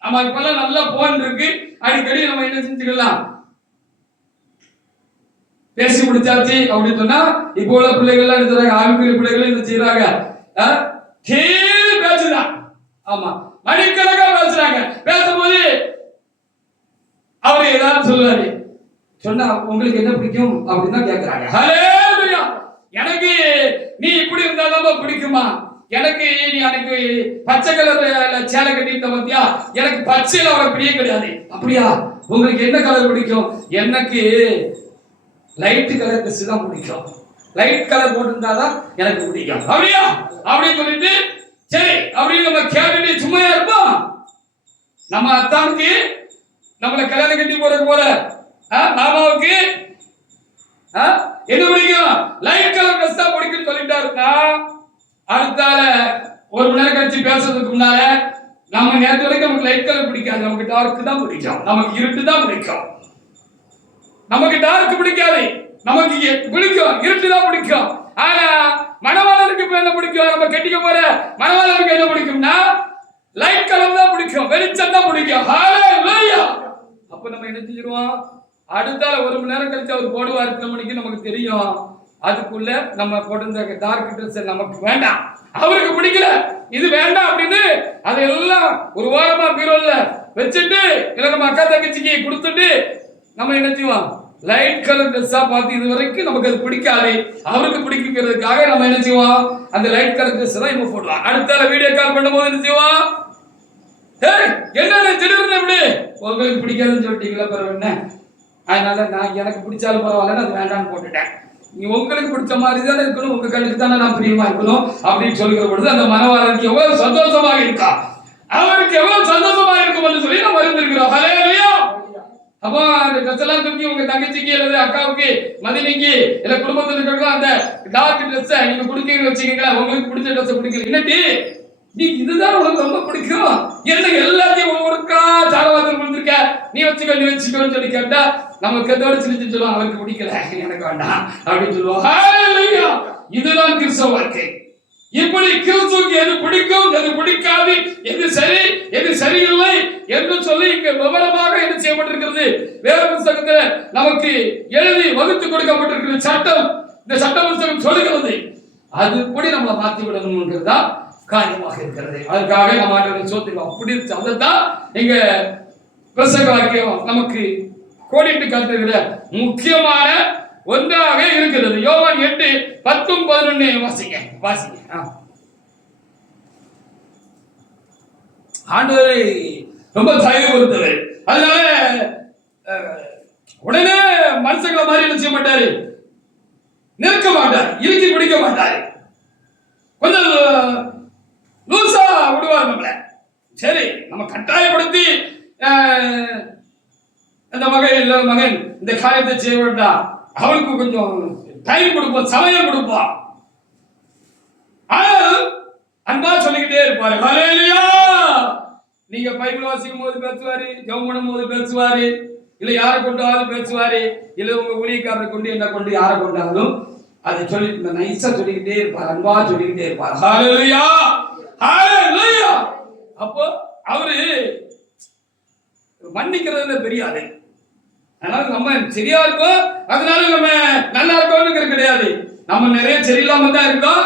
ஆமா, இப்பெல்லாம் நல்லா போன் இருக்கு, அடிக்கடி நம்ம என்ன செஞ்சுக்கலாம், பேசி முடிச்சாச்சு அப்படின்னு சொன்னா இப்போ உள்ள பிள்ளைகள் எல்லாம் எடுத்துறாங்க, ஆண்குறி பிள்ளைகள் என்ன செய்யறாங்க, கேலி பேசுறாங்க. ஆமா, மணிக்கணக்கா பேசுறாங்க. பேசும்போது அவரு ஏதாவது சொல்லுவாரு, சொன்னா உங்களுக்கு என்ன பிடிக்கும் அப்படின்னு தான் கேட்கிறாங்க. ஹல்லேலூயா. எனக்கு நீ இப்படி இருந்தாதான் பிடிக்குமா, எனக்கு நீ அன்னைக்கு பச்சை கலர்ல சேலை கட்டிட்ட பத்தியா, எனக்கு பச்சையில அவரை பிடிக்க கிடையாது. அப்படியா, உங்களுக்கு என்ன கலர் பிடிக்கும், எனக்கு லைட் கலர் ட்ரெஸ் தான் பிடிக்கும், லைட் கலர் போட்டிருந்தாதான் எனக்கு பிடிக்கும். அப்படியா அப்படின்னு சொல்லிட்டு சரி அப்படின்னு நம்ம கேட்டுட்டு சும்மா இருப்போம். நம்ம அத்தானுக்கு நம்மளை கல்யாணம் கட்டி போறதுக்கு போல மாமாவுக்கு என்ன பிடிக்கும், லைட் கலர் ட்ரெஸ் தான் பிடிக்கும்னு சொல்லிட்டாருன்னா, அடுத்தால ஒரு மணி நேரம் கழிச்சு பேசுறதுக்கு முன்னால நம்ம நேரத்து வரைக்கும் நமக்கு லைட் கலர் பிடிக்காது, நமக்கு டார்க் தான் பிடிக்கும், நமக்கு இருட்டு தான் பிடிக்கும். நமக்கு டார்க் பிடிக்காது, நமக்கு பிடிக்கும் இருட்டு தான் பிடிக்கும். ஆனா மணவாளனுக்கு இப்ப என்ன பிடிக்கும், நம்ம கட்டிக்க போற மணவாளனுக்கு என்ன பிடிக்கும்னா லைட் கலர் தான் பிடிக்கும், வெளிச்சம் தான் பிடிக்கும். ஹல்லேலூயா. அப்ப நம்ம என்ன செஞ்சிருவோம், அடுத்தால ஒரு மணி நேரம் கழிச்சு அவர் போடுவார், எத்தனை மணிக்கு நமக்கு தெரியும், அதுக்குள்ள நம்ம போட்டிருந்த டார்க் ட்ரெஸ் நமக்கு வேண்டாம், அவருக்கு பிடிக்கல, இது வேண்டாம் அப்படின்னு அதெல்லாம் ஒரு வாரமா பீரோல வச்சுட்டு இல்ல நம்ம அக்கா தங்கச்சிக்கு கொடுத்துட்டு நம்ம என்ன செய்வோம், லைட் கலர் ட்ரெஸ்ஸா பார்த்து இது வரைக்கும் நமக்கு அது பிடிக்காது, அவருக்கு பிடிக்கிறதுக்காக நம்ம என்ன செய்வோம், அந்த லைட் கலர் ட்ரெஸ் தான் இவங்க போடுவோம். அடுத்தால வீடியோ கால் பண்ணும்போது என்ன செய்வோம், என்ன திடீர்னு இப்படி உங்களுக்கு பிடிக்காதுன்னு சொல்லிட்டீங்களா, பரவாயில்ல என்ன, அதனால நான் எனக்கு பிடிச்சாலும் பரவாயில்லன்னு அது வேண்டாம்னு போட்டுட்டேன், நீ உங்களுக்கு பிடிச்ச மாதிரி தானே இருக்கணும், உங்க கண்ணுக்கு தானே நான் பிரியமா இருக்கணும் அப்படின்னு சொல்லுகிற பொழுது அந்த மனவாளனுக்கு எவ்வளவு சந்தோஷமாக இருக்கா, அவருக்கு எவ்வளவு சந்தோஷமா இருக்கும் என்று சொல்லி நம்ம அறிந்திருக்கிறோம். ஹல்லேலூயா. அப்போ அந்த ட்ரெஸ் எல்லாம் தூக்கி உங்க தங்கச்சிக்கு அல்லது அக்காவுக்கு மதினிக்கு இல்ல குடும்பத்தில் இருக்கிறவங்க அந்த டார்க் ட்ரெஸ் நீங்க குடிக்கீங்கன்னு வச்சுக்கீங்களா, உங்களுக்கு பிடிச்ச ட்ரெஸ் பிடிக்கல, என்னட்டி நீ இதுதான் உனக்கு ரொம்ப பிடிக்கும், என்ன எல்லாத்தையும் ஒவ்வொருக்கா சாரவாதம் கொடுத்துருக்க, நீ வச்சுக்கோன்னு சொல்லி கேட்டா நமக்கு எதோட சிரிச்சு சொல்லுவோம், அவருக்கு பிடிக்கல எனக்கு வேண்டாம் அப்படின்னு சொல்லுவோம். ஹல்லேலூயா. இதுதான் கிறிஸ்தவ வாழ்க்கை. இப்படி கிறிஸ்துவுக்கு எது பிடிக்கும் எது பிடிக்காது, எது சரி எது சரியில்லை என்று சொல்லி இங்க விவரமாக என்ன செய்யப்பட்டிருக்கிறது, வேத புத்தகத்துல நமக்கு எழுதி வகுத்து கொடுக்கப்பட்டிருக்கிற சட்டம், இந்த சட்ட புத்தகம் சொல்லுகிறது, அதுபடி நம்மளை மாற்றி விடணும்ங்கிறதா காரியமாக இருக்கிறது. அதுக்காக நம்ம ஆண்டவரை சோத்திரம் அப்படி அதைத்தான் இங்க பிரசங்க வாக்கியம் நமக்கு கோடிட்டு காட்டுகிற முக்கியமான ஒன்றாக இருக்கிறது. யோவான் 8:10-11 வாசிங்க. ஆண்டவரை ரொம்ப தயவு கொடுத்தவர், அதனால உடனே மனுஷங்களை மாதிரி என்ன செய்ய மாட்டாரு, நிற்க மாட்டார், இறுக்கி பிடிக்க மாட்டாரு, கொஞ்சம் லூசா விடுவார் நம்மள. சரி நம்ம கட்டாயப்படுத்தி அந்த மகன் இந்த காரியத்தை செய்ய வேண்டாம், அவனுக்கு கொஞ்சம் டைம் கொடுப்போம், சமயம் கொடுப்போம், அன்பா சொல்லிக்கிட்டே இருப்பாரு. ஹல்லேலூயா. நீங்க பைபிள் வாசிக்கும் போது பேசுவாரு, ஜெபம் பண்ணும் போது பேசுவாரு, இல்ல யாரை கொண்டாலும் பேசுவாரு, இல்ல உங்க ஊழியக்காரரை கொண்டு என்ன கொண்டு யாரை கொண்டாலும் அதை சொல்லி நைஸா சொல்லிக்கிட்டே இருப்பார், அன்பா சொல்லிக்கிட்டே இருப்பார். ஹல்லேலூயா. ஹல்லேலூயா. அப்போ அவரு மன்னிக்கிறதுல பெரிய ஆளு, அதனால நம்ம சரியா இருக்கோம் அதனால நம்ம நல்லா இருக்கோம்னு கிடையாது, நம்ம நிறைய சரியில்லாம தான் இருக்கோம்.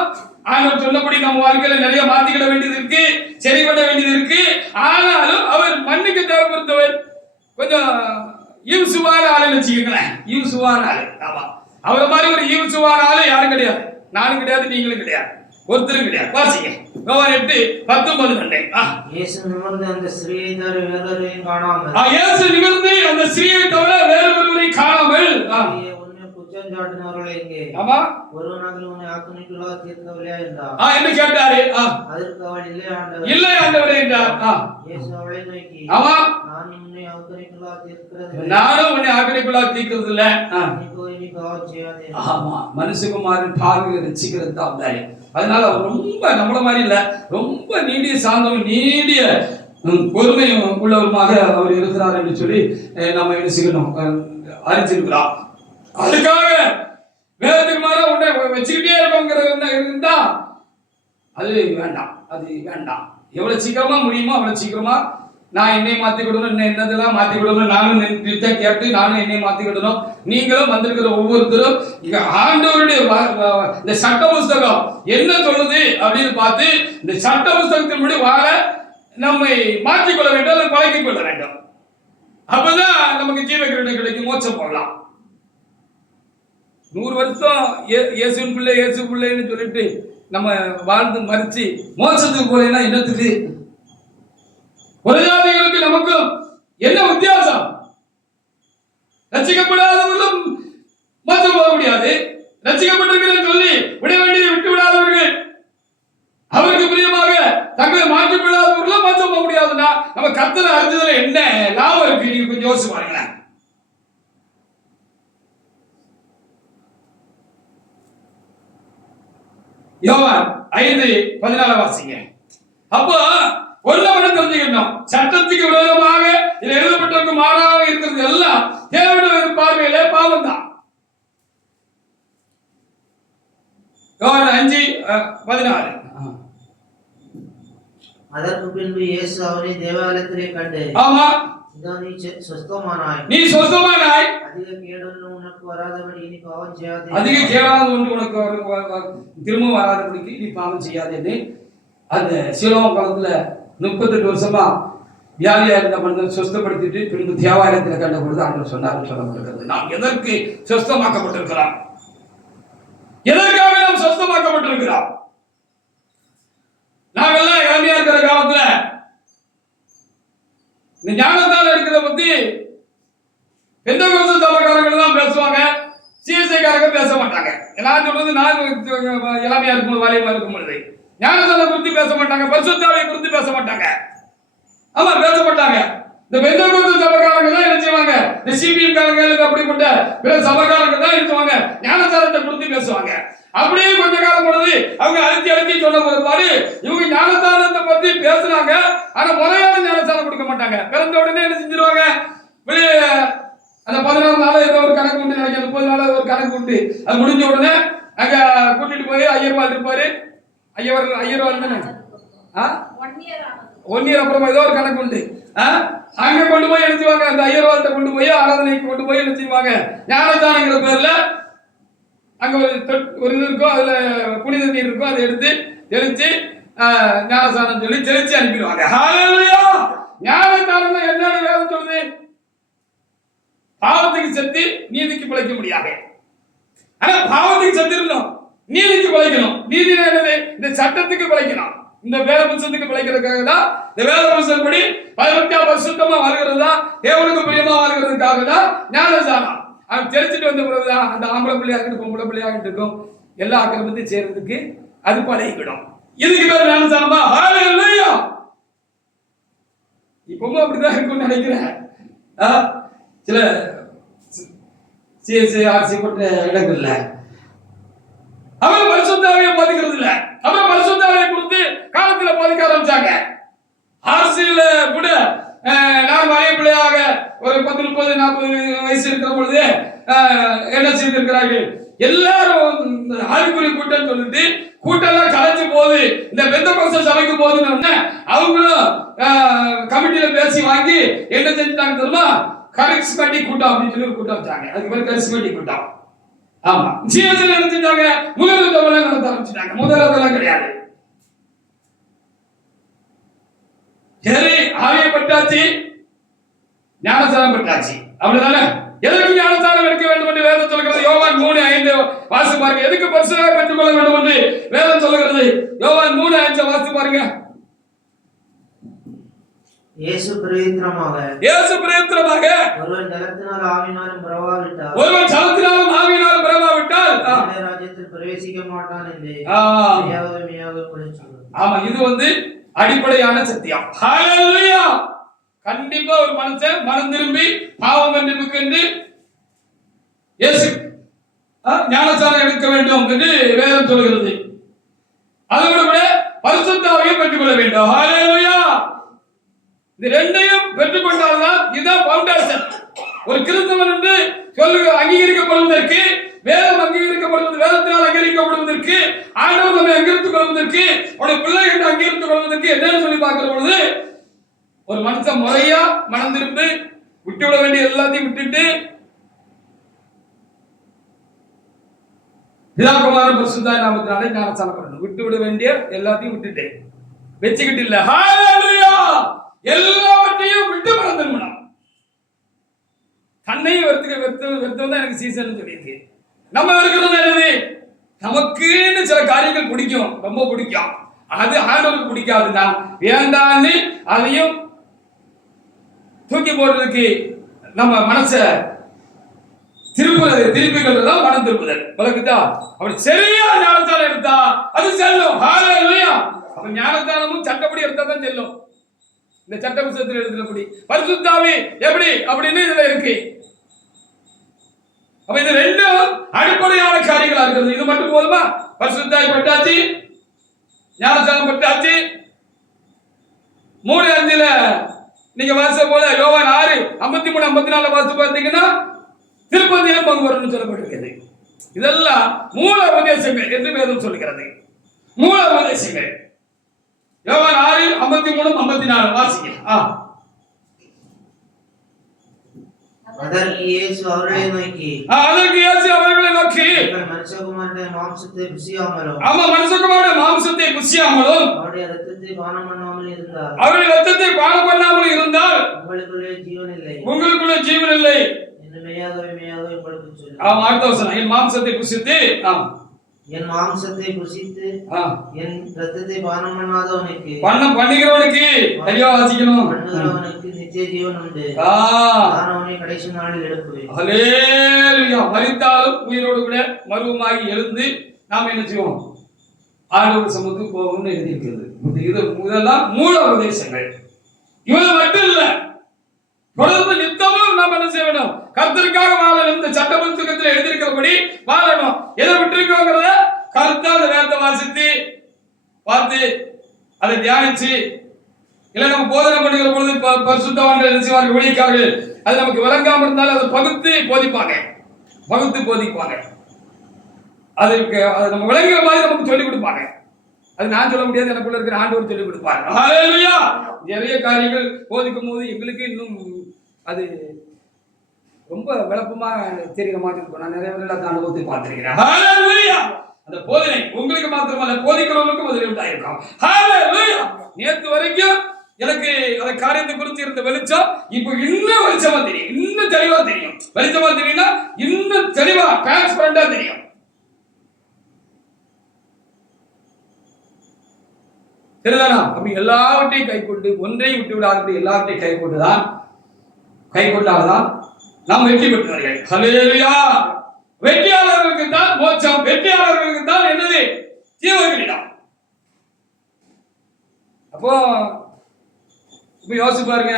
ஆண்டவர் சொன்னபடி நம்ம வாழ்க்கையில நிறைய மாத்திக்கிட வேண்டியது இருக்கு, சரி பண்ண வேண்டியது இருக்கு. ஆனாலும் அவர் மன்னிக்க தேவைப்படுத்தவர், கொஞ்சம் யூசுவான ஆளுன்னு வச்சுக்கீங்களேன், யூசுவான ஆளு. ஆமா, அவரை மாதிரி ஒரு யூசுவான ஆளு யாரும் கிடையாது, நானும் கிடையாது, நீங்களும் கிடையாது. ஒருத்தரும் கிடையாது. வாசிங்க யோவான் 8:10-12. இயேசு நிமிர்ந்து அந்த ஸ்திரீயை தவிர வேறொருவரையும் காணாமல் இயேசு நிமிர்ந்து அந்த ஸ்திரீயை தவிர வேறொருவரையும் காணாமல் உன்னை குற்றம் சாட்டினவர்கள் எங்கே? ஆமா ஒருவனாகிலும் உன்னை ஆக்கினைக்குள்ளாக தீர்க்கவில்லையா என்றார். என்ன கேட்டாரு? அதற்கு அவள் இல்லை ஆண்டவரே. இல்லை ஆண்டவரே என்றார். இயேசு அவளை நோக்கி ஆமா நான் உன்னை ஆக்கினைக்குள்ளாக தீர்க்கிறது நானும் உன்னை ஆக்கினைக்குள்ளாக தீர்க்கிறது இல்ல. நீ போய் நீ பாவம் செய்யாதே. ஆமா மனுஷகுமாரன் பாவிகளை ரட்சிக்கிறது தான் தாய். அதனால ரொம்ப நம்மள மாதிரி இல்ல, ரொம்ப நீடிய சாந்தம் நீடிய பொறுமையும் உள்ளவருமாக அவர் இருக்கிறார் என்று சொல்லி நம்ம என்ன செய்யணும் அறிஞ்சிருக்கிறோம். அதுக்காக வேதத்துக்கு மேல உன்னை வச்சுக்கிட்டே இருக்கோங்கிறது இருந்தா அது வேண்டாம், அது வேண்டாம். எவ்வளவு சீக்கிரமா முடியுமோ அவ்வளவு சீக்கிரமா நான் என்னை மாத்திக்கிடணும், என்னதெல்லாம் மாத்திக்கிடணும், நானும் கேட்டு நானும் என்னை மாத்திக்கிடணும். நீங்களும் வந்திருக்கிற ஒவ்வொருத்தரும் இங்க ஆண்டவருடைய இந்த சட்ட புஸ்தகம் என்ன சொல்லுது அப்படின்னு பார்த்து இந்த சட்ட புஸ்தகத்தின்படி வாழ நம்மை மாற்றிக்கொள்ள வேண்டும், அதை பழக்கிக் கொள்ள வேண்டும். அப்பதான் நமக்கு ஜீவகிரீடம் கிடைக்கும், மோட்சம் போகலாம். 100 வருஷம் இயேசுவின் பிள்ளை இயேசு பிள்ளைன்னு சொல்லிட்டு நம்ம வாழ்ந்து மறிச்சு மோட்சத்துக்கு போலேன்னா என்னத்துக்கு? புறஜாதிகளுக்கு நமக்கும் என்ன வித்தியாசம்? ரட்சிக்கப்படாதவர்களும் மோட்சம் போக முடியாது, ரட்சிக்கப்பட்டிருக்கிறேன் சொல்லி விட வேண்டியதை விட்டு விடாதவர்கள், அவருக்கு பிரியமாக தங்களை மாற்றிக் கொள்ளாதவர்களும் மோட்சம் போக முடியாதுன்னா நம்ம கர்த்தரை அறிஞ்சதுல என்ன லாபம் இருக்கு? நீங்க கொஞ்சம் யோசிச்சு பாருங்களேன். யோவான் 5:14 வாசிங்க. அப்போ ஒருவனை தெரிஞ்சுக்கணும், சட்டத்துக்கு விரோதமாக இது எழுதப்பட்டிருக்கு மாறாக இருக்கிறது எல்லாம் தேவனுடைய பார்வையிலே பாவம் தான். யோவான் 5:14. அதற்கு பின்பு இயேசு அவனை தேவாலயத்திலே கண்டு, ஆமா இதோ நீ சொஸ்தமானாய், நீ சொஸ்தமானாய், அதிக கேடு உனக்கு வராதபடி நீ பாவம் செய்யாதே, அதிக கேடாத ஒன்று உனக்கு திரும்ப வராதபடிக்கு நீ பாவம் செய்யாதேன்னு அந்த சிலோகம் காலத்துல 38 வருஷமா வியாதியா இருந்த மனிதன் சொஸ்தப்படுத்திட்டு பின்பு தேவாலயத்தில் கண்ட பொழுது ஆண்டவர் சொன்னார் சொல்லப்பட்டிருக்கிறது. நாம் எதற்கு சொஸ்தமாக்கப்பட்டிருக்கிறோம்? எதற்காக நாம் சொஸ்தமாக்கப்பட்டிருக்கிறோம்? நாங்கெல்லாம் இளமையா இருக்கிற காலத்துல இந்த ஞானத்தால் இருக்கிறத பத்தி பெந்தகோஸ்து சபைக்காரர்கள் தான் பேசுவாங்க, சிஎஸ்ஐக்காரங்க பேச மாட்டாங்க. நான் சொல்றது நான் இளமையா இருக்கும் வாலியமா இருக்கும் பொழுது ஞானத்தாலை குறித்து பேச மாட்டாங்க, பரிசுத்தாவியை குறித்து பேச மாட்டாங்க. ஆமா பேச மாட்டாங்க. இந்த பெந்தகோஸ்து சபைக்காரங்க தான் என்ன செய்வாங்க, இந்த சிபிஎம் காரங்க அப்படிப்பட்ட பிற சபைக்காரங்க தான் இருக்குவாங்க, ஞானத்தாலத்தை குறித்து பேசுவாங்க. அப்படியே கொஞ்ச காலம் பொழுது அவங்க அழுத்தி சொன்ன போது இவங்க ஞானஸ்தானத்தை பத்தி பேசுறாங்க, ஆனா முறையான ஞானஸ்தானம் கொடுக்க மாட்டாங்க. பிறந்த உடனே என்ன செஞ்சிருவாங்க, வெளியே அந்த 14 நாள் ஏதோ ஒரு கணக்கு உண்டு, நினைக்க 30 நாள் ஒரு கணக்கு உண்டு. அது முடிஞ்ச உடனே அங்க கூட்டிட்டு போய் ஐயர்வாள் இருப்பாரு, ஐயர்வாள் தானே 1 இயர் அப்புறமா ஏதோ ஒரு கணக்கு உண்டு. அங்க கொண்டு போய் எடுத்துவாங்க, அந்த ஐயர்வாள்கிட்ட கொண்டு போய் ஆராதனைக்கு கொண்டு போய் எடுத்துவாங்க. ஞானஸ்தானங்கிற பேர்ல அங்க ஒரு இது இருக்கும், அதுல புனித நீர் இருக்கும், அதை எடுத்து தெளிச்சு ஞானஸ்தானம் சொல்லி தெளிச்சு அனுப்பிடுவாங்க. ஹல்லேலூயா! ஞானஸ்தானம் என்னன்னு வேதம் சொல்லுது? பாவத்துக்கு செத்து நீதிக்கு பிழைக்க முடியாது. ஆனா பாவத்துக்கு செத்து இருந்தோம், நீதிக்கு பிழைக்கணும். நீதி என்னது? இந்த சட்டத்துக்கு பிழைக்கணும், இந்த வேத புத்தகத்துக்கு பிழைக்கிறதுக்காக தான். இந்த வேத புத்தகப்படி பரிசுத்தமா வாழ்கிறது தான், தேவனுக்கு பிரியமா வாழ்கிறதுக்காக தான் ஞானஸ்தானம். அவன் தெரிஞ்சுட்டு வந்த பிறகுதான் அந்த ஆம்பளை பிள்ளையாக இருக்கும், பொம்பளை பிள்ளையாக இருக்கும், எல்லா அக்கிரமத்தையும் செய்யறதுக்கு அது பழகிக்கிடும். இதுக்கு பேர் ஞானஸ்தானமா? ஹல்லேலூயா! இப்பவும் அப்படிதான் இருக்கும்னு நினைக்கிறேன். சில சிஎஸ்ஐ ஆர்சி போட்ட இடங்கள்ல அவன் பரிசுத்தாவியை போதிக்கிறது இல்ல, அவன் பரிசுத்தாவியை கொடுத்து காலத்துல போதிக்க ஆரம்பிச்சாங்க. ஆர்சியில கூட நான் வரைய பிள்ளையாக ஒரு 10, 30, 40 வயசு இருக்கிற பொழுது என்ன செய்திருக்கிறார்கள், எல்லாரும் ஆவிக்குரிய கூட்டம் சொல்லிட்டு கூட்டம்லாம் கலைச்சு போகுது, இந்த பெந்தகோஸ்து சபைக்கு போகுதுன்னு அவங்களும் கமிட்டியில பேசி வாங்கி என்ன செஞ்சுட்டாங்க தெரியுமா, கரிஸ்மேட்டிக் கூட்டம் அப்படின்னு சொல்லி ஒரு கூட்டம் வச்சாங்க. அதுக்கு பேர் கரிஸ்மேட்டிக் கூட்டம். ஆமா சிஎஸ்ஐ என்ன செஞ்சாங்க, முதல் நடத்த ஆரம்பிச்சுட்டாங்க. முதலாம் கிடையாது. சரி ஆவியை பட்டாச்சு, ஞானஸ்தானம் பட்டாச்சு, அவ்வளவுதானே? எதற்கு ஞானஸ்நானம் எடுக்க வேண்டும் என்று வேதம் சொல்கிறது? யோவான் 3:5 வாசி பாருங்க. எதுக்கு பரிசுத்தத்தை பெற்றுக்கொள்ள வேண்டும் என்று வேதம் சொல்கிறது? யோவான் 3:5 வாசி பாருங்க. இயேசு பிரயத்தனமாக ஒருவன் ஜலத்தினால் ஆவியினாலும் பிறவாவிட்டால் ராஜ்யத்தில் பிரவேசிக்க மாட்டான் என்று ஆமா, இது அடிப்படையான சத்தியம். ஹல்லேலூயா. கண்டிப்பா ஒரு மனுஷன் மனம் திரும்பி பாவம் மன்னிப்புக்கென்று இயேசு ஞானஸ்நானம் எடுக்க வேண்டும் என்று வேதம் சொல்கிறது. அதோடு கூட பரிசுத்த ஆவியை பெற்றுக்கொள்ள வேண்டும். ஹல்லேலூயா. இது ரெண்டையும் பெற்றுக்கொண்டால்தான் இதுதான் பவுண்டேஷன். ஒரு கிறிஸ்தவன் என்று அங்கீகரிக்கப்படுவதற்கு, வேதம் அங்கீகரிக்கப்படுவது, வேதத்தினால் அங்கீகரிக்கப்படுவதற்கு, ஆண்டவர் நம்மை அங்கீகரித்துக் கொள்வதற்கு, அவருடைய பிள்ளை என்று அங்கீகரித்துக் கொள்வதற்கு என்னன்னு சொல்லி பார்க்கிற பொழுது, ஒரு மனுஷன் முறையா மனம் திரும்பி விட்டு விட வேண்டிய எல்லாத்தையும் விட்டுட்டு பிதாகுமாரன் பரிசுத்தாவின் நாமத்தினாலே ஞானஸ்நானம் பண்ணணும். விட்டு விட வேண்டிய எல்லாத்தையும் விட்டுட்டு வச்சுக்கிட்டு இல்ல. ஹல்லேலூயா. எல்லாவற்றையும் விட்டு மனம் திரும்பணும். தன்னையும் வெறுத்தவன் தான் எனக்கு சீசன் சொல்லியிருக்கு. நம்ம இருக்கிறது என்னது? நமக்குன்னு சில காரியங்கள் பிடிக்கும், ரொம்ப பிடிக்கும். அது ஆண்டவருக்கு பிடிக்காதுன்னா வேண்டான்னு அதையும் தூக்கி போடுறதுக்கு நம்ம மனசை திருப்பிகள் தான் மனம் திருப்புதல். வழக்குதா? அப்படி சரியா ஞானஸ்நானம் எடுத்தா அது செல்லும். ஹல்லேலூயா. அப்ப ஞானஸ்நானமும் சட்டப்படி எடுத்தா தான் செல்லும். இந்த சட்ட புத்தகத்தில் எழுதினபடி பரிசுத்த ஆவி எப்படி அப்படின்னு இதுல இருக்கு. அப்ப இது ரெண்டும் அடிப்படையான காரியங்களா இருக்கிறது. இது மட்டும் போதுமா? பரிசுத்த ஆவி பட்டாச்சு, ஞானஸ்நானம் பட்டாச்சு. 3:5 நீங்க வாசிச்ச போல யோவான் 6:53-54 வாசிச்சு பார்த்தீங்கன்னா திருப்பதியிலும் பங்கு வரணும்னு சொல்லப்பட்டிருக்கிறது. இதெல்லாம் மூல உபதேசங்கள் என்று வேதம் சொல்லுகிறது. மூல உபதேசங்கள். யோவான் 6:53-54 வாசிங்க. அதற்கு இயேசு அவர்களை நோக்கி மனுஷகுமாரனுடைய மாம்சத்தை புசியாமலும் அவருடைய இரத்தத்தை பானம் பண்ணாமல் இருந்தால் உங்களுக்குள்ளே ஜீவன் இல்லை என்று மெய்யாகவே உங்களுக்கு சொல்லுகிறேன். அடுத்த வசனம், என் மாம்சத்தை புசித்து என் இரத்தத்தை பானம் பண்ணாதவனுக்கு பண்ணுகிறவனுக்கு தெளிவா வாசிக்கணும். பண்ணுகிறவனுக்கு நித்திய ஜீவன் உண்டு. நான் அவனை கடைசி நாளில் எழுப்புவேன். ஹல்லேலூயா. மரித்தாலும் உயிரோடு கூட மறுபடியும் எழுந்து நாம் என்ன செய்வோம்? ஆண்டவர் சமூகத்துக்கு போகும்னு எழுதியிருக்கிறது. இதெல்லாம் மூல உபதேசங்கள். இவங்க மட்டும் இல்ல, தொடர்ந்து நித்தமும் நாம் என்ன செய்ய வேண்டும்? கர்த்தருக்காக வாழணும். இந்த சட்ட புத்தகத்தில் எழுதியிருக்கிறபடி வாழணும். எதை விட்டுருக்கோங்கிறத கருத்தா அந்த வேதத்தை வாசித்து பார்த்து அதை தியானிச்சு, இல்ல நம்ம போதனை பண்ணுகிற பொழுது பரிசுத்தவான்கள் என்ன செய்வார்கள்? ஊழியக்காரர்கள் அது நமக்கு விளங்காம இருந்தாலும் அதை பகுத்து போதிப்பாங்க. அதுக்கு அது நம்ம விளங்குற மாதிரி நமக்கு சொல்லிக் கொடுப்பாங்க. அது நான் சொல்ல முடியாது, எனக்குள்ள இருக்கிற ஆண்டவர் சொல்லிக் கொடுப்பாங்க. ஹல்லேலூயா. நிறைய காரியங்கள் போதிக்கும் போது எங்களுக்கு இன்னும் அது ரொம்ப விளப்பமா தெரிகிற மாதிரி இருக்கும். நான் நிறைய பேர் அந்த அனுபவத்தை பார்த்திருக்கிறேன். ஹல்லேலூயா. அந்த போதனை உங்களுக்கு மாத்திரமல்ல, போதிக்கிறவங்களுக்கும் அதில் உண்டாயிருக்கும். ஹல்லேலூயா. நேற்று வரைக்கும் எனக்கு அந்த காரியத்தை குறித்து இருந்த வெளிச்சம் இப்போ இன்னும் வெளிச்சமா தெரியும், இன்னும் தெளிவா தெரியும். வெளிச்சமா தெரியும்னா இன்னும் தெளிவா டிரான்ஸ்பரண்டா தெரியும். சரிதானா? அப்படி எல்லாவற்றையும் கைக்கொண்டு ஒன்றையும் விட்டு விடாது எல்லாவற்றையும் கைக்கொண்டால்தான் நாம் வெற்றி பெற்றவர்கள். ஹல்லேலூயா. வெற்றியாளர்களுக்கு தான் மோட்சம், வெற்றியாளர்களுக்கு தான் என்னது? ஜீவகிரீடம். அப்போ இப்ப யோசிச்சு பாருங்க,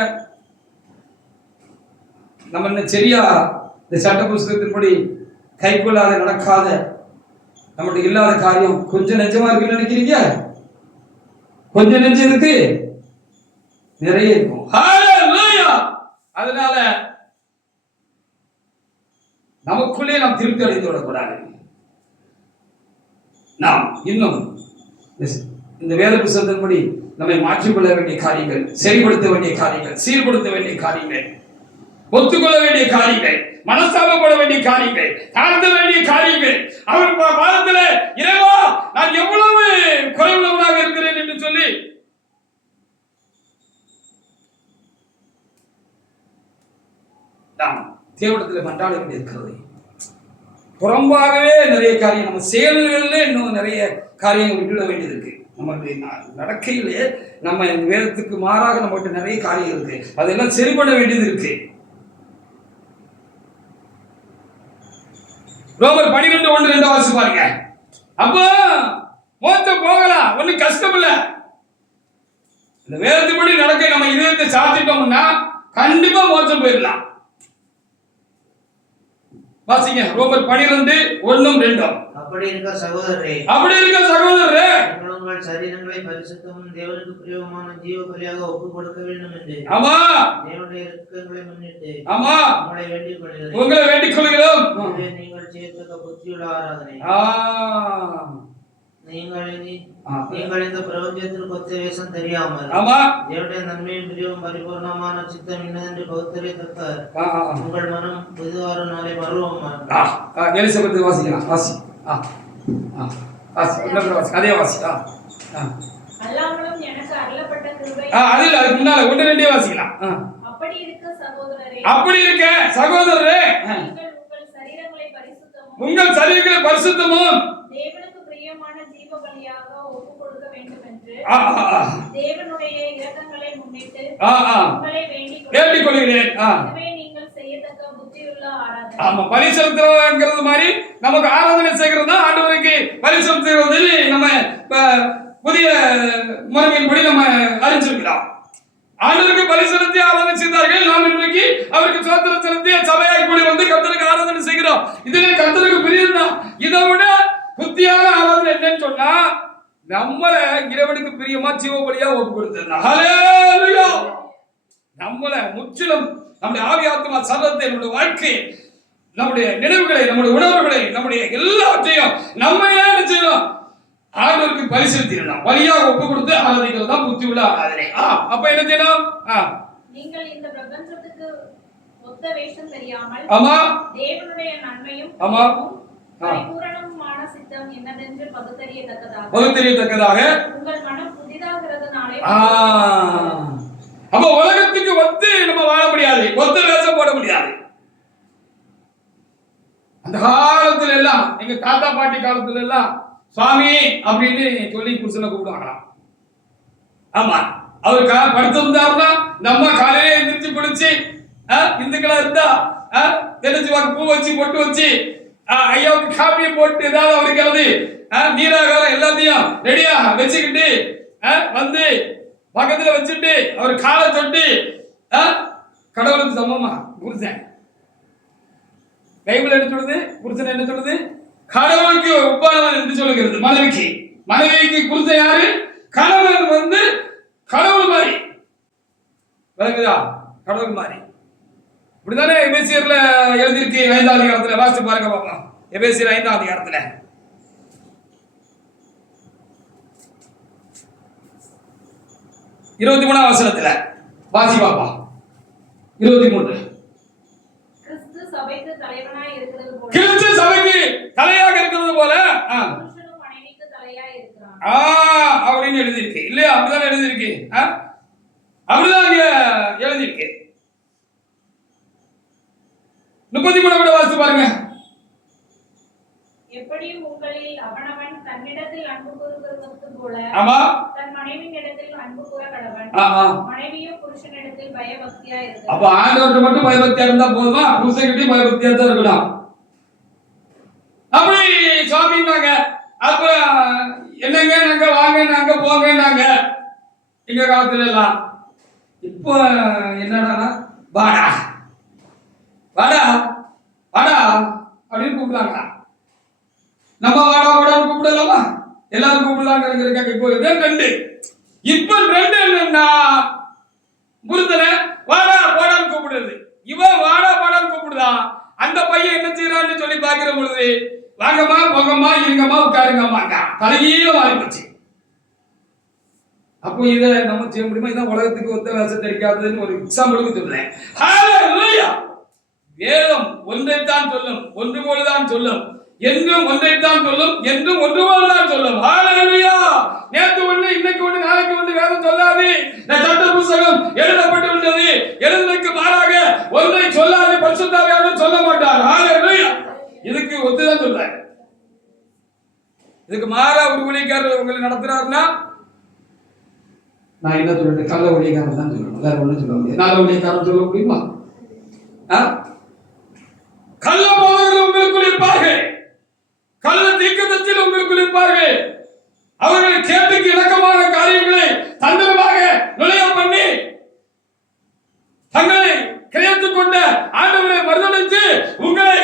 நம்ம என்ன சரியா இந்த சட்ட புஸ்தகத்தின்படி கைக்கொள்ளாத நடக்காத நம்மளுடைய இல்லாத காரியம் கொஞ்சம் நெஞ்சமா இருக்குன்னு நினைக்கிறீங்க? கொஞ்சம் நெஞ்சம் இருக்கு, நிறைய இருக்கும். அதனால நமக்குள்ளே நாம் திருப்தி அடைந்து விடக்கூடாது. நாம் இன்னும் இந்த வேத புத்தகத்தின்படி நம்மை மாற்றிக்கொள்ள வேண்டிய காரியங்கள், செயல்படுத்த வேண்டிய காரியங்கள், சீர்படுத்த வேண்டிய காரியங்கள், ஒத்துக்கொள்ள வேண்டிய காரியங்கள், மனஸ்தாபப்பட வேண்டிய காரியங்கள், தாழ்த்த வேண்டிய காரியங்கள், அவர் பாதத்துல இறைவா நான் எவ்வளவு குறைவுள்ளவனாக இருக்கிறேன் என்று சொல்லி நாம் தேவனிடத்தில் மன்றாட வேண்டியிருக்கிறது. புறம்பாகவே நிறைய காரியம், நம்ம செயல்களிலே இன்னும் நிறைய காரியங்கள் விட்டுவிட வேண்டியது இருக்கு. நமக்கு நடக்கையிலே நம்ம வேதத்துக்கு மாறாக நம்மகிட்ட நிறைய காரியம் இருக்கு, அதெல்லாம் சரி பண்ண வேண்டியது இருக்கு. ரோமர் 12:1-2 வாசி பாருங்க. அப்ப மோட்சம் போகலாம், ஒன்னும் கஷ்டம் இல்ல. இந்த வேதத்துப்படி நடக்க நம்ம இதயத்தை சாத்திட்டோம்னா கண்டிப்பா மோட்சம் போயிடலாம். வாசிங்க ரோமர் 12:1-2. அப்படி இருக்க சகோதரரே, உங்கள் சரீரங்களை பரிசுத்தமும் தேவனுக்கு பிரியமான ஜீவ பலியாக ஒப்புக் கொடுக்க வேண்டும் என்று ஆமா தேவனுடைய இரக்கங்களை முன்னிட்டு ஆமா உங்களை வேண்டிக் கொள்கிறோம். நீங்கள் செய்யத்தக்க புத்தியுள்ள ஆராதனை. நீங்கள் இந்த பிரபஞ்சத்திற்கு ஒத்த வேஷம் தெரியாமல் தேவனுடைய நன்மையும் பிரியவும் பரிபூர்ணமான சித்தம் இன்னதென்று பகுத்தறியத்தக்க உங்கள் மனம் புதிதார நாளை மருவமான அதே வாசி. அல்லாமலும் எனக்கு அருளப்பட்ட கிருபை அதில் அதுக்கு முன்னால 1-2 வாசிக்கலாம். அப்படி இருக்க சகோதரரே, உங்கள் சரீரங்களை பரிசுத்தமும் தேவனுக்கு பிரியமான ஜீவ பலியாக ஒப்புக் கொடுக்க வேண்டும் என்று தேவனுடைய இரக்கங்களை முன்னிட்டு உங்களை வேண்டிக் கொள்கிறேன். இதுவே நீங்கள் செய்யத்தக்க புத்தியுள்ள ஆராதனை. ஆமா, பலி செலுத்துறதுங்கிறது மாதிரி நமக்கு ஆராதனை செய்கிறது தான் ஆண்டவருக்கு பலி செலுத்துறது. நம்ம புதிய முறையின்படி நம்ம அறிஞ்சிருக்கிறோம். ஆண்டவருக்கு பலி செலுத்தி ஆராதனை செய்தார்கள். நாம் இன்றைக்கு அவருக்கு சோத்திரம் செலுத்தி சபையாய் கூடி வந்து கர்த்தருக்கு ஆராதனை செய்கிறோம். இதுல கர்த்தருக்கு பிரியம்தான். இதை விட புத்தியான ஆராதனை என்னன்னு சொன்னா நம்மள இறைவனுக்கு பிரியமா ஜீவபலியா ஒப்பு கொடுத்தா. ஹல்லேலூயா. நம்மள முற்றிலும் நம்முடைய ஆவி ஆத்மா சரீரத்தை, நம்முடைய வாழ்க்கை, நம்முடைய நினைவுகளை, நம்முடைய உணர்வுகளை, நம்முடைய எல்லாவற்றையும் நம்ம ஏன் செய்யணும்? ஆண்டவருக்கு பலி செலுத்திடணும். பலியாக ஒப்பு கொடுத்து ஆராதிக்கிறது தான் புத்தி உள்ள ஆராதனை. அப்ப என்ன செய்யணும்? நீங்கள் இந்த பிரபஞ்சத்துக்கு ஒத்த வேஷம் தெரியாமல் ஆமா தேவனுடைய நன்மையும் ஆமா பரிபூரணமான சித்தம் என்னதென்று பகுத்தறியத்தக்கதாக உங்கள் மனம் புதிதாகிறதுனாலே. அப்ப உலகத்துக்கு ஒத்து நம்ம வாழ முடியாது, ஒத்த வேஷம் போட முடியாது. அந்த காலத்துல எல்லாம் எங்க தாத்தா பாட்டி காலத்துல எல்லாம் சுவாமி அப்படின்னு சொல்லி புருஷனை கூப்பிடுவாங்களாம். ஆமா, அவர் படுத்திருந்தாருன்னா நம்ம காலையில எந்திரிச்சு குளிச்சு இந்துக்களா இருந்தா தெரிஞ்சு பூ வச்சு பொட்டு வச்சு ஐயாவுக்கு காப்பியை போட்டு ஏதாவது அவருக்கு எழுதி நீராகாரம் எல்லாத்தையும் ரெடியா வச்சுக்கிட்டு வந்து பக்கத்துல வச்சுட்டு அவர் காலை தொட்டு கடவுளுக்கு சமமா புருஷன் பைபிள் என்ன சொல்லுது? புருஷன் என்ன சொல்லுது? கடவுளுக்கு ஒப்பானவன் என்று சொல்லுகிறது. மனைவிக்கு புருஷன் யாரு? கணவன் வந்து கடவுள் மாதிரி. விளங்குதா? கடவுள் மாதிரி. இப்படிதானே எபேசியர்ல எழுதியிருக்கு 5ஆம் அதிகாரத்துல. வாசித்து பாருங்க பாப்பா. எபேசியர் 5ஆம் அதிகாரத்துல 23ஆம் வசனத்துல வாசி பாப்பா. 23. கிறிஸ்து சபைக்கு தலைவனாய் இருக்கிறது போல கிறிஸ்து சபைக்கு தலையாக இருக்கிறது போல புருஷனும் மனைவிக்கு தலையாய் இருக்கிறான். அப்படின்னு எழுதியிருக்கு இல்லையா? அப்படிதான் எழுதியிருக்கு. அப்படிதான் இங்க எழுதியிருக்கு. 33 வாசித்து பாருங்க. எப்படியும் உங்களில் அவனவன் தன்னிடத்தில் அன்பு கூறுகிறது போல தன் மனைவியினிடத்தில் அன்பு கூற கடவன். மனைவியும் புருஷனிடத்தில் பயபக்தியா இருக்கு. அப்ப ஆண்டவர்கிட்ட மட்டும் பயபக்தியா இருந்தா போதுமா? புருஷன்கிட்டயும் பயபக்தியா தான் இருக்கணும். அப்படி சுவாமின்னாங்க. அப்புறம் என்னங்க நாங்க வாங்க நாங்க போங்க நாங்க எங்க காலத்துல எல்லாம். இப்போ என்னடா வாடா வாடா வாடா அப்படின்னு கூப்பிடுறாங்களா? நம்ம வாடா வாடான்னு கூப்பிடலாமா? எல்லாரும் கூப்பிடலாங்கிறதுக்காக இப்போ ட்ரெண்டு. இப்ப ட்ரெண்ட் என்னன்னா புரிதல வாடா வாடான்னு கூப்பிடுறது. இவன் வாடா வாடான்னு கூப்பிடுதான். அந்த பையன் என்ன செய்யறான்னு சொல்லி பாக்குற பொழுது வாங்கம்மா போங்கம்மா இருங்கம்மா உட்காருங்கம்மாங்க தலையில மாறி போச்சு. அப்போ இதை நம்ம செய்ய முடியுமா? இதான் உலகத்துக்கு ஒத்த வேஷம் தெரிக்காததுன்னு ஒரு எக்ஸாம்பிளுக்கு சொல்றேன். வேதம் ஒன்றைத்தான் சொல்லும், ஒன்று போலதான் சொல்லும், என்றும் ஒன்றைத்தான் சொல்லும், என்றும் ஒன்று போலதான் சொல்லும். ஹல்லேலூயா. நேத்து ஒண்ணு இன்னைக்கு ஒண்ணு நாளைக்கு ஒண்ணு வேதம் சொல்லாது. சட்ட புத்தகம் எழுதப்பட்டு விட்டது. எழுதுவதற்கு மாறாக ஒன்றை சொல்லாது. பரிசுத்த ஆவியானவர் நடத்துறாருன்னா நான் என்ன சொல்றேன், கள்ள ஊழியக்காரன் தான் சொல்லணும், வேற ஒண்ணும் சொல்ல முடியாது. நல்ல ஊழியக்காரன் சொல்ல முடியுமா? கள்ள போதகர்கள் உங்களுக்குள் இருப்பார்கள், கள்ள தீர்க்கதரிசிகள் உங்களுக்குள் இருப்பார்கள். அவர்கள் கேட்டுக்கு இணக்கமான காரியங்களை தந்திரமாக நுழைய பண்ணி தங்களை கிரயத்துக் கொண்ட ஆண்டவரை மறுதலித்து உங்களை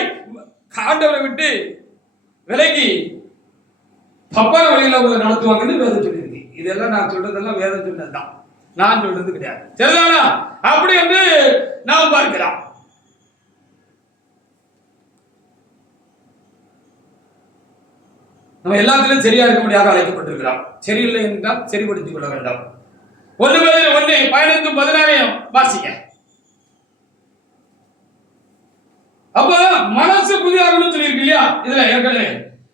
ஆண்டவரை விட்டு விலகி தப்பான வழியில உங்களை நடத்துவாங்கன்னு வேதம் சொல்லியிருக்கு. இதெல்லாம் நான் சொல்றதெல்லாம் வேதம் சொன்னதுதான், நான் சொல்றது கிடையாது. சரிதானா? அப்படி என்று நாம் பார்க்கலாம். நம்ம எல்லாத்திலும் சரியா இருக்க முடியாத அழைக்கப்பட்டிருக்கிறோம். சரியில்லை என்றால் சரிப்படுத்திக் கொள்ள வேண்டாம். 1:1 வாசிக்க. அப்ப மனசு புதியாகணும்னு சொல்லியிருக்கு இல்லையா இதுல ஏற்கனவே.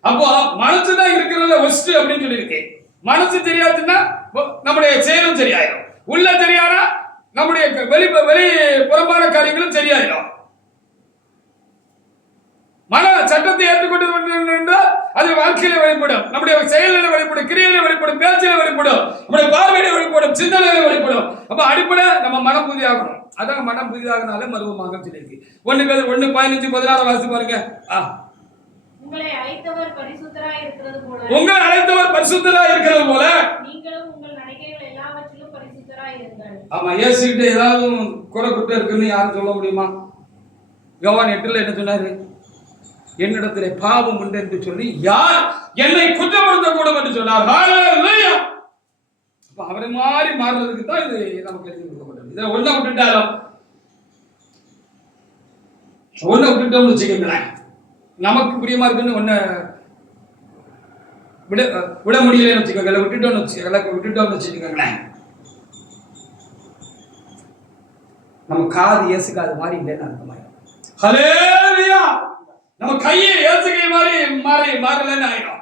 அப்போ மனசுதான் இருக்கிறதுல ஒஸ்ட் அப்படின்னு சொல்லியிருக்கு. மனசு தெரியாதுன்னா நம்முடைய செயலும் சரியாயிடும். உள்ள தெரியாதா நம்முடைய வெளி புறம்பான காரியங்களும் சரியாயிடும். மன சட்டத்தை ஏற்றுக்கொண்டு என்றால் அது வாழ்க்கையில வெளிப்படும், நம்முடைய செயலில் வெளிப்படும், கிரியையில வெளிப்படும், பேச்சில வெளிப்படும், நம்முடைய பார்வையில வெளிப்படும், சிந்தனையில வெளிப்படும். அப்ப அடிப்படை நம்ம மனம் புதியாகணும். அதான் மனம் புதிதாகனாலே மருவமாக சொல்லியிருக்கு. 1:15-16 வாசி பாருங்க. உங்களை அழைத்தவர் பரிசுத்தராய் இருக்கிறது போல நீங்களும் உங்கள் நடக்கைகள் எல்லாவற்றிலும் பரிசுத்தராய் இருங்கள். ஆமா, இயேசுகிட்ட ஏதாவது குறை குற்றம் இருக்குன்னு யாரும் சொல்ல முடியுமா? யோவான் 8:ல் என்ன சொன்னாரு? என்னிடத்திலே பாவம் உண்டு என்று சொல்லி யார் என்னை குற்றப்படுத்த கூடும் என்று சொன்னார். ஹல்லேலூயா. அப்ப அவரை மாதிரி மாறுறதுக்கு தான் இது நமக்கு எழுதி கொடுக்கப்பட்டது. இதை ஒன்ன விட்டுட்டோம்னு வச்சுக்கோங்களேன், நமக்கு பிரியமா இருக்குன்னு ஒன்ன விட முடியலன்னு வச்சுக்கோங்க, விட்டுட்டோம்னு வச்சுக்கோங்களேன், நம்ம காது இயேசு காது மாதிரி இல்லைன்னு அர்த்தமாயிடும். ஹல்லேலூயா. நம்ம கையை இயேசு கை மாதிரி மாறலன்னு ஆயிடும்.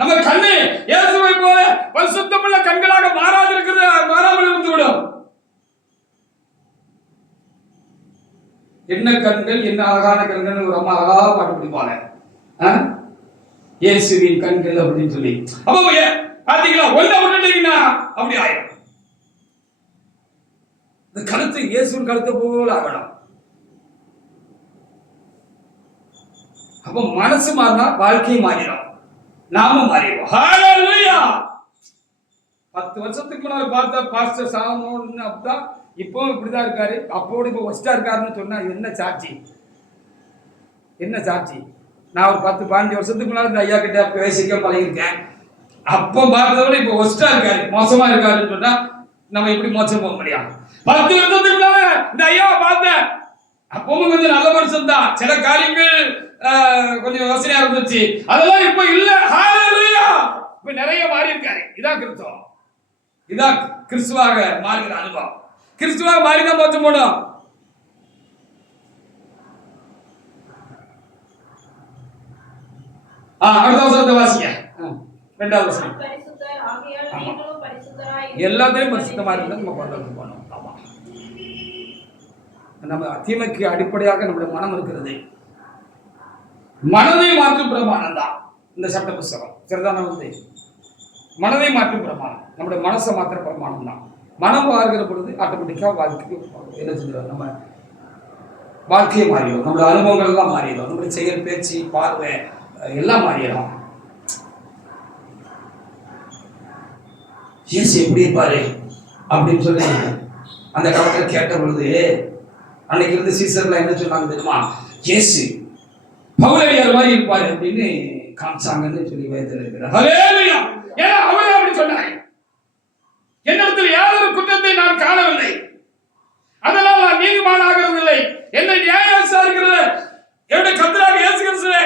நம்ம கண்ணு இயேசுவை போல பரிசுத்தமுள்ள கண்களாக மாறாமல் இருந்து விடும். என்ன கண்கள், என்ன அழகான கண்கள், ஒரு அம்மா அழகா பாட்டு பிடிப்பாங்க, இயேசுவின் கண்கள் அப்படின்னு சொல்லி. அப்ப பாத்தீங்களா, ஒன்ன விட்டுட்டீங்கன்னா அப்படி ஆயிடும். இந்த கழுத்து இயேசுவின் கழுத்தை போல ஆகணும். அப்ப மனசு மாறினா வாழ்க்கையும் மாறிடும், நாமும் மாறிடுவோம். ஹல்லேலூயா. 10 வருஷத்துக்கு முன்னாடி பார்த்த பாஸ்டர் சாலமோன் அப்படிதான் இப்பவும் இப்படிதான் இருக்காரு, அப்போது இப்ப ஒஸ்டா இருக்காருன்னு சொன்னா என்ன சாட்சி? என்ன சாட்சி? நான் ஒரு 10-15 வருஷத்துக்கு முன்னாடி இந்த ஐயா கிட்ட பேசிக்க பழகிருக்கேன். அப்போ பார்த்தத விட இப்ப ஒஸ்டா இருக்காரு, மோசமா இருக்காருன்னு சொன்னா நம்ம எப்படி மோசம் போக முடியும்? 10 வருஷத்துக்கு முன்னாடி இந்த ஐயாவை பார்த்தேன், அப்பவும் கொஞ்சம் நல்ல மனுஷன் தான், சில காரியங்கள் கொஞ்சம் யோசனையா இருந்துச்சு, அதெல்லாம் இப்ப இல்ல. ஹல்லேலூயா. இப்ப நிறைய மாறி இருக்காரு. இதான் கிறிஸ்துவம், இதான் கிறிஸ்துவாக மாறுகிற அனுபவம். கிறிஸ்துவாக மாறிதான் மோசம் போடும். அடுத்த வசனத்தை வாசிங்க. 2வது வசனம். எல்லாத்தையும் பரிசுத்தமா இருந்தா நம்ம கொண்டு போனோம். ஆமா, நம்ம தீமைக்கு அடிப்படையாக நம்முடைய மனம் இருக்கிறது. மனதை மாற்றும் பிரமாணம் தான் இந்த சட்ட புஸ்தகம். சரிதான? மனதை மாற்றும் பிரமாணம், நம்முடைய மனசை மாற்ற பிரமாணம் தான். மனம் மாறுகிற பொழுது ஆட்டோமேட்டிக்கா வாழ்க்கைக்கு என்ன செஞ்சிடும், நம்ம வாழ்க்கையை மாறிடும், நம்மளுடைய அனுபவங்கள் எல்லாம் மாறிடும், நம்முடைய செயல், பேச்சு, பார்வை எல்லாம் மாறிடும். இயேசு எப்படி இருப்பாரு அப்படின்னு சொல்லி அந்த காலத்துல கேட்ட பொழுது அன்னைக்கு இருந்து சீசர்ல என்ன சொன்னாங்க தெரியுமா? இயேசு பவுலடியார் மாதிரி இருப்பாரு அப்படின்னு காமிச்சாங்கன்னு சொல்லி வேதத்துல இருக்கிறார். ஹல்லேலூயா. ஏன்னா அவரே அப்படி சொன்னார், என்னிடத்தில் யாதொரு குற்றத்தை நான் காணவில்லை, அதனால் நான் நீதிமானாகிறதில்லை, என்னை நியாயம் விசாரிக்கிறது என்னுடைய கர்த்தராகிய இயேசு கிறிஸ்துவே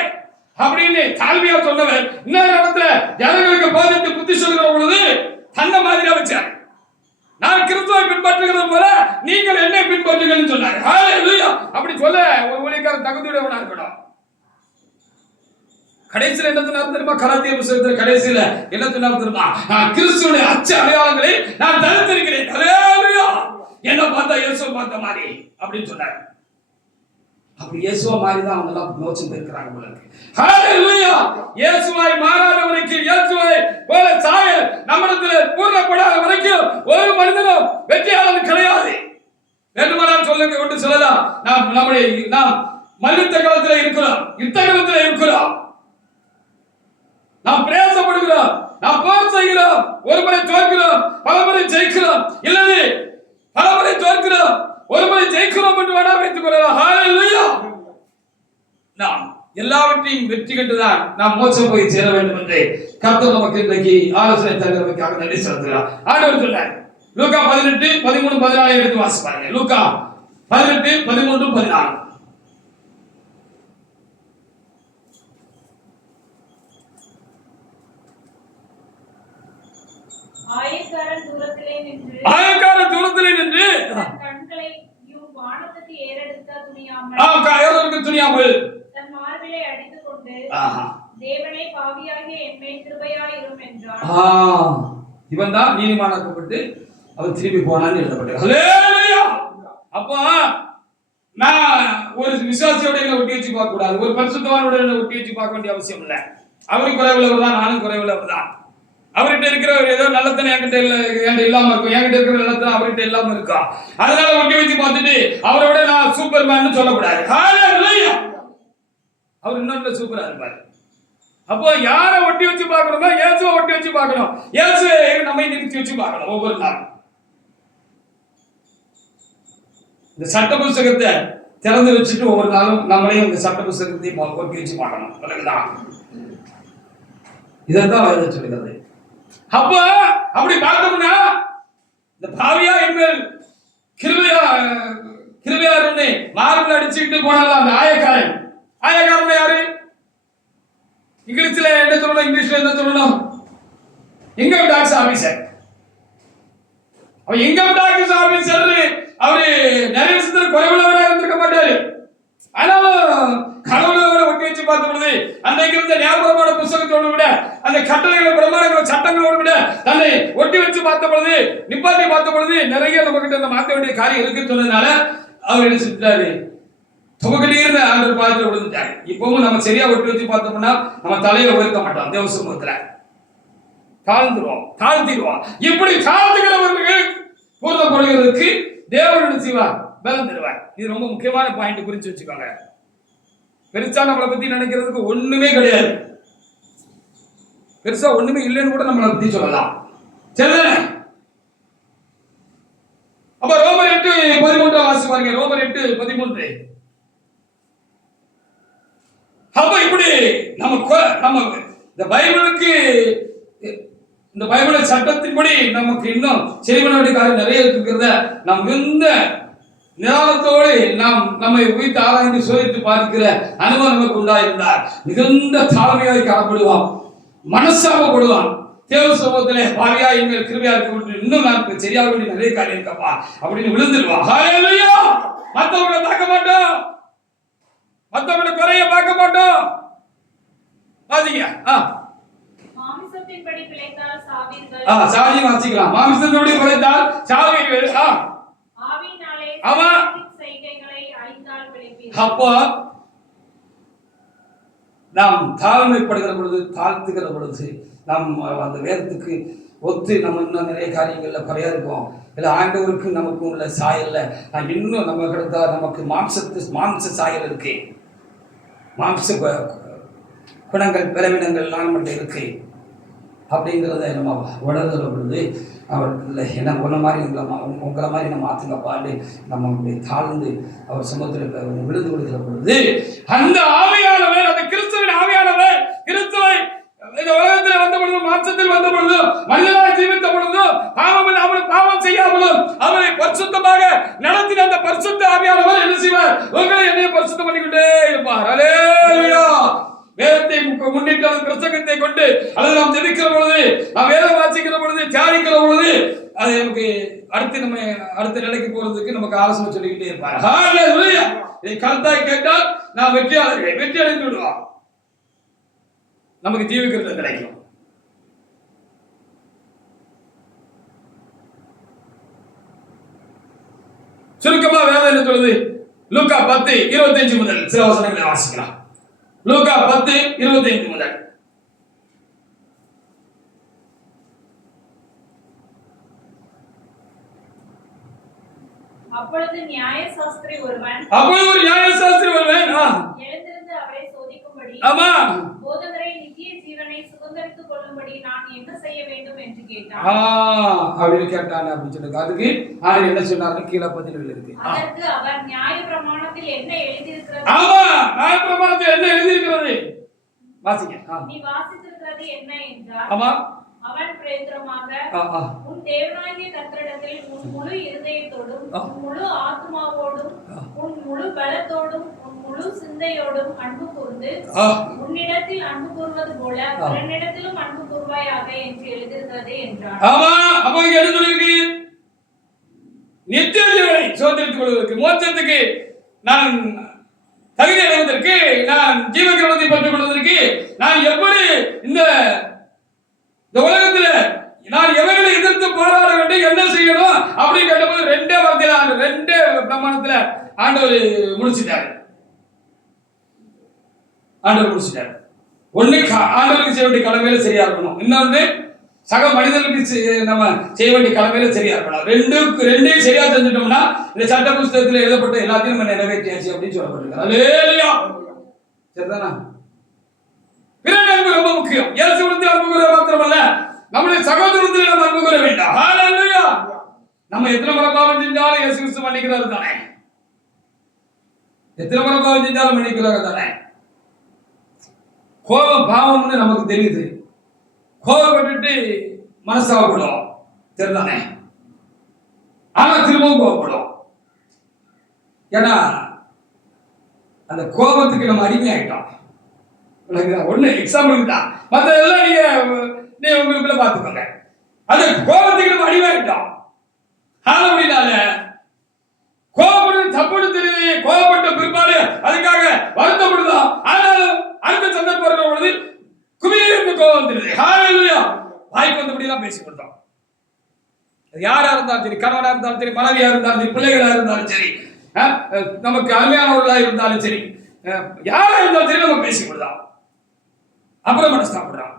அப்படின்னு தாழ்மையா சொன்னவர் இன்னொரு இடத்துல ஜனங்களுக்கு போதித்து புத்தி சொல்கிற பொழுது தன்னை மாதிரியா வச்சார். நான் கிறிஸ்துவை பின்பற்றுகிறது போல நீங்கள் என்னை பின்பற்றுங்கன்னு சொன்னார். ஹல்லேலூயா. அப்படி சொல்ல ஒரு ஊழியக்காரர் தகுதியுடையவனா இருக்கணும். கடைசியில் என்ன சொன்னார் தெரியுமா? கலாத்திய புத்தகத்தில் கடைசியில என்ன சொன்னார் தெரியுமா? கிறிஸ்துவுடைய அச்ச அடையாளங்களை நான் தரித்திருக்கிறேன். ஹல்லேலூயா. என்ன பார்த்தா இயேசு பார்த்த மாதிரி அப்படின்னு சொன்னார். அப்படி இயேசுவா மாதிரி தான் அவங்க எல்லாம் மோட்சம் பெறுகிறாங்க போல இருக்கு. ஹalleluya. இயேசுவாய் மாறாதவனுக்கு இயேசுவை போல சாயல் நம்மிடத்தில் பூர்ணப்படாத வரைக்கும் ஒரு மனிதனும் வெற்றியாளன் கிடையாது. வேண்டுமானால் சொல்லுங்க கொண்டு சொல்லலாம். நாம் மல்யுத்த காலத்தில் இருக்கிறோம், யுத்த காலத்தில் இருக்கிறோம், நாம் பிரயாசப்படுகிறோம், நாம் போர் செய்கிறோம், ஒரு முறை தோற்கிறோம், பலமுறை ஜெயிக்கிறோம், இல்லது பலமுறை தோற்கிறோம், ஒரு முறை ஜெயிக்கிறோம் என்று வேணா வைத்துக் கொள்ளலாம். ஹalleluya. நாம் எல்லாவற்றையும் வெற்றி கண்டுதான் நாம் மோட்சம் போய் சேர வேண்டும் என்று கர்த்தர் நமக்கு இன்றைக்கு ஆலோசனை தருவதற்காக நன்றி செலுத்துகிறார். ஆண்டவர் சொன்னார் லூக்கா 18:13-14 எடுத்து வாசி பாருங்க. லூக்கா 18:13-14. ஆயக்காரன் தூரத்திலே நின்று கண்களையும் வானத்துக்கு ஏறெடுக்க துணியாமல் தன் மார்பிலை அடித்துக் கொண்டு தேவனே பாவியாகிய என்மேல் கிருபையாயிரும் என்றான். இவன் தான் நீதிமானாக்கப்பட்டு அவன் திரும்பி போனான்னு எழுதப்பட்டது. ஹல்லேலூயா. அப்போ நான் ஒரு விசுவாசியோட ஒட்டி வச்சு பார்க்க கூடாது, ஒரு பரிசுத்தவானோட ஒட்டி வச்சு பார்க்க வேண்டிய அவசியம் இல்லை. அவரும் குறைவுள்ளவர் தான், நானும் குறைவுள்ளவர் தான். அவர்கிட்ட இருக்கிற ஏதோ நல்லத்தனை என்கிட்ட இல்லாம இருக்கும், என்கிட்ட இருக்கிற நல்லத்தனை அவர்கிட்ட இல்லாம இருக்கும். அதனால ஒட்டி வச்சு பார்த்துட்டு அவரோட நான் சூப்பர்மேன் சொல்லக்கூடாது. ஹல்லேலூயா. அவர் இன்னொரு சூப்பரா இருப்பாரு. அப்போ யாரை ஒட்டி வச்சு பார்க்கணும்னா இயேசுவை ஒட்டி வச்சு பார்க்கணும். இயேசுவை நம்மை நிறுத்தி வச்சு பார்க்கணும் ஒவ்வொரு நாளும். இந்த சட்ட புஸ்தகத்தை திறந்து வச்சுட்டு ஒவ்வொரு நாளும் நம்மளையும் இந்த சட்ட புஸ்தகத்தை ஒட்டி வச்சு பார்க்கணும். அதுதான் இதான் வேதம் சொல்லுகிறது. அப்ப அப்படி பார்த்தோம்னா இந்த பாவியா என்மேல் கிருபையாருன்னு மார்பில் அடிச்சுட்டு போனாலும் அந்த ஆயக்காரன் யாரு? இங்கிலீஷ்ல என்ன சொல்லணும், இங்கிலீஷ்ல என்ன சொல்லணும்? Income tax officer. அவன் இன்கம் டாக்ஸ் ஆபீசர். அவரு நிறைய விஷயத்துல குறைவுள்ளவராக இருந்திருக்க மாட்டாரு. ஆனாலும் கடவுளோட ஒட்டி வச்சு பார்த்த பொழுது அன்றைக்கு இருந்த ஞாபகமான புத்தகத்தோடு விட அந்த கட்டளைகளை பிரமாணங்களை சட்டங்களோடு விட தன்னை ஒட்டி வச்சு பார்த்த பொழுது நிப்பாட்டி பார்த்த பொழுது நிறைய நம்ம கிட்ட மாற்ற வேண்டிய காரியம் இருக்குன்னு சொன்னதுனால அவர் என்ன செஞ்சாரு, துவக்கிட்டே ஆண்டவர் பாதத்தில் விழுந்துட்டாரு. இப்பவும் நம்ம சரியா ஒட்டி வச்சு பார்த்தோம்னா நம்ம தலையை உயர்த்த மாட்டோம், தேவ சமூகத்துல தாழ்த்திடுவோம். இப்படி தாழ்த்துகிறவர்கள் பூர்ணப்படுகிறதுக்கு தேவன் என்ன செய்வார், பலம் தருவார். இது ரொம்ப முக்கியமான பாயிண்ட், குறிச்சு வச்சுக்கோங்க. பெருசா நம்மளை பத்தி நினைக்கிறதுக்கு ஒண்ணுமே கிடையாது, பெருசா ஒண்ணுமே இல்லைன்னு கூட நம்மளை பத்தி சொல்லலாம். சரிதானே? அப்ப ரோமர் 8:13 வாசி பாருங்க. ரோமர் 8:13. அப்ப இப்படி நம்ம இந்த பைபிளுக்கு இந்த பைபிள் சட்டத்தின்படி நமக்கு இன்னும் சரி பண்ண வேண்டிய காரியம் நிறைய இருக்கிறத நாம் இந்த நிதானத்தோடு நாம் நம்மை உயிர்த்து ஆராய்ந்து சோதித்து பார்க்கிற அனுபவம் நமக்கு உண்டாயிருந்தார். மிகுந்த தாழ்மையாய் காணப்படுவான், மனசாபப்படுவான். தேவ சமூகத்திலே பாவியா என்மேல் கிருபையா இருக்க இன்னும் நான் சரியாக வேண்டிய நிறைய காரியம் இருக்கப்பா அப்படின்னு விழுந்துருவான். ஹல்லேலூயா. மற்றவங்களை பார்க்க மாட்டோம், மற்றவங்களை குறைய பார்க்க மாட்டோம். பாத்தீங்க? மாமிசத்தின்படி பிழைத்தால் சாவீர்கள். சாவியை வாசிக்கலாம். மாமிசத்தின்படி பிழைத்தால் சாவீர்கள். ஆவியினாலே செய்கைகளை அழித்தால் பிழைப்பீர்கள். அப்போ நாம் தாழ்மைப்படுகிற பொழுது, தாழ்த்துகிற பொழுது நாம் அந்த வேதத்துக்கு ஒத்து நம்ம இன்னும் நிறைய காரியங்கள்ல குறையா இருக்கும். இல்லை ஆண்டவருக்கு நமக்கும் உள்ள சாயல்ல நான் இன்னும் நம்ம கிடந்தா நமக்கு மாம்ச சாயல் இருக்கு, மாம்ச குணங்கள் பலவீனங்கள்லாம் நம்மகிட்ட இருக்கு. அப்படிங்கிறத நம்ம உணர்கிற பொழுது அவர் இல்லை என்ன உன்ன மாதிரி உங்களை மாதிரி நம்ம மாற்றுங்கப்பான்னு நம்ம அப்படி தாழ்ந்து அவர் சமூகத்தில் விழுந்து விடுகிற பொழுது அந்த ஆவியானவர், அந்த கிறிஸ்துவின் ஆவியானவர் கிறிஸ்துவை இந்த உலகத்தில் வந்த பொழுதும் மாம்சத்தில் வந்த பொழுதும் மனிதனாய் ஜீவித்த பொழுதும் பாவம் செய்யாமலும் அவரை பரிசுத்தமாக நடத்தின அந்த பரிசுத்த ஆவியானவர் என்ன செய்வார், உங்களை என்னைய பரிசுத்தம் பண்ணிக்கிட்டே இருப்பார். ஹல்லேலூயா. வேதத்தை முன்னிட்டு பிரசங்கத்தை கொண்டு அல்லது நாம் ஜெபிக்கிற பொழுது, நாம் வேதம் வாசிக்கிற பொழுது, தியானிக்கிற பொழுது அது நமக்கு அடுத்த நிலைக்கு போறதுக்கு நமக்கு ஆலோசனை சொல்லிக்கிட்டே இருப்பார். ஹல்லேலூயா. இதை கருத்தாய் கேட்டால் நாம் வெற்றி அடைந்து விடுவோம், நமக்கு ஜீவிக்கிறது கிடைக்கும். சுருக்கமா வேதம் என்ன சொல்லுது? லூக்கா 10:25 முதல் சில வசனங்களை வாசிக்கலாம். லூக்கா 10:25 முதல். அப்பொழுது நியாயசாஸ்திரி ஒருவன் எழுந்திருந்து அவரை சோதிக்கும்படி, ஆமா, போதகரே, நித்திய ஜீவனை சுதந்தரித்துக் கொள்ளும்படி நான் என்ன செய்ய வேண்டும் என்று கேட்டான். அப்படின்னு கேட்டான் அப்படின்னு சொல்லுங்க. அதுக்கு ஆண்டவர் என்ன சொன்னாரு? கீழே பதில்கள் இருக்கு. அதற்கு அவர், நியாயப்பிரமாணத்தில் என்ன எழுதியிருக்கிறது? ஆமா, நியாயப்பிரமாணத்தில் என்ன எழுதியிருக்கிறது? வாசிங்க. நீ வாசித்திருக்கிறது என்ன என்றார். ஆமா. அவன் பிரேத்திரமாக, உன் தேவனாகிய கர்த்தரிடத்தில் உன் முழு இருதயத்தோடும், உன் முழு ஆத்மாவோடும், உன் முழு பலத்தோடும், உன் முழு சிந்தையோடும் அன்பு கூர்ந்து, உன்னிடத்தில் அன்பு கூர்வது போல பிறனிடத்திலும் அன்பு கூர்வாயாக என்று எழுதியிருக்கிறது என்றார். ஆமா, அப்ப இங்க என்ன சொல்லிருக்கு? நித்திய ஜீவனை சுதந்திரித்துக் கொள்வதற்கு, மோட்சத்துக்கு நான் தகுதி அடைவதற்கு, நான் ஜீவகிரமத்தை பெற்றுக் கொள்வதற்கு நான் எப்படி இந்த உலகத்துல நான் எவைகளை எதிர்த்து போராட வேண்டும், என்ன செய்யணும் அப்படின்னு கேட்டபோது ரெண்டே வார்த்தையில, ரெண்டே பிரமாணத்துல ஆண்டவர் முடிச்சிட்டாரு. ஒண்ணு ஆண்டவருக்கு செய்ய வேண்டிய கடமையில சரியா இருக்கணும், இன்னொன்று சக மனிதர்களுக்கு நம்ம செய்ய வேண்டிய கடமையில சரியா இருக்கணும். ரெண்டையும் சரியா செஞ்சுட்டோம்னா இந்த சட்ட புஸ்தகத்துல எழுதப்பட்ட எல்லாத்தையும் நம்ம நிறைவேற்றியாச்சு அப்படின்னு சொல்லப்பட்டிருக்கு. அல்லேலூயா. சரிதானா? பிறர் அன்பு ரொம்ப முக்கியம். இயேசுவிடத்தில் அன்பு கூற மாத்திரமல்ல, நம்முடைய சகோதரத்தில் நம்ம அன்பு கூற வேண்டாம். ஹalleluya. நம்ம எத்தனை முறை பாவம் செஞ்சாலும் இயேசு கிறிஸ்து மன்னிக்கிறார் தானே? எத்தனை முறை பாவம் செஞ்சாலும் மன்னிக்கிறார் தானே? கோபம் பாவம்னு நமக்கு தெரியுது. கோபப்பட்டுட்டு மனசாவப்படும், சரிதானே? ஆனா திரும்பவும் கோபப்படும். ஏன்னா அந்த கோபத்துக்கு நம்ம அடிமையாயிட்டோம். ஒண்ணு எக்ஸாம்பிள் தான், மற்றதெல்லாம் நீங்க உங்களுக்குள்ள பாத்துக்கோங்க. அது கோபத்துக்கு நம்ம அடிமையாயிட்டோம். அப்படினால கோபப்பட்டு தப்புன்னு தெரியுது, கோபப்பட்ட பிற்பாடு அதுக்காக வருத்தப்படுதோம். ஆனாலும் அடுத்த சந்தர்ப்பம் வருகிற பொழுது குமியிருந்து கோபம் தெரியுது. ஹalleluya. வாய்க்கு வந்தபடி எல்லாம் பேசி கொடுத்தோம். யாரா இருந்தாலும் சரி, கணவனா இருந்தாலும் சரி, மனைவியா இருந்தாலும் சரி, பிள்ளைகளா இருந்தாலும் சரி, நமக்கு அருமையானவர்களா இருந்தாலும் சரி, யாரா இருந்தாலும் சரி, நம்ம பேசி கொடுத்தோம். அப்புறம் மனஸ்தாபப்படுறான்.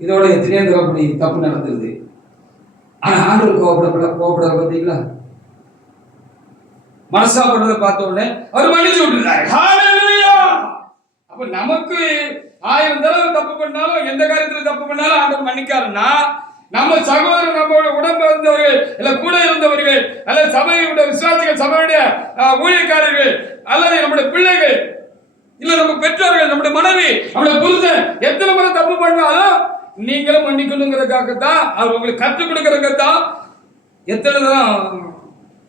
இதோட எத்தனையோ தடவை தப்பு நடந்தது. ஆனா ஆண்டவர் கோபப்பட பார்த்தீங்களா? மனஸ்தாபப்படுறத பார்த்த உடனே அவர் மன்னிச்சு விட்டுறாரு. ஹalleluya. அப்ப நமக்கு 1000 தடவை தப்பு பண்ணாலும், எந்த காரியத்துல தப்பு பண்ணாலும் ஆண்டவர் மன்னிக்காருன்னா, நம்ம சகோதரர், நம்மளோட உடம்பு இருந்தவர்கள், இல்ல கூட இருந்தவர்கள், அல்லது சபையுடைய விசுவாசிகள், சபையுடைய ஊழியக்காரர்கள், அல்லது நம்முடைய பிள்ளைகள், இல்ல நம்ம பெற்றோர்கள், நம்முடைய மனைவி, நம்முடைய புருஷன் எத்தனை முறை தப்பு பண்ணாலும் நீங்களும் மன்னிக்கணுங்கிறதுக்காகத்தான், அவர் உங்களுக்கு கற்றுக் கொடுக்கறதுக்காகத்தான் எத்தனை தான்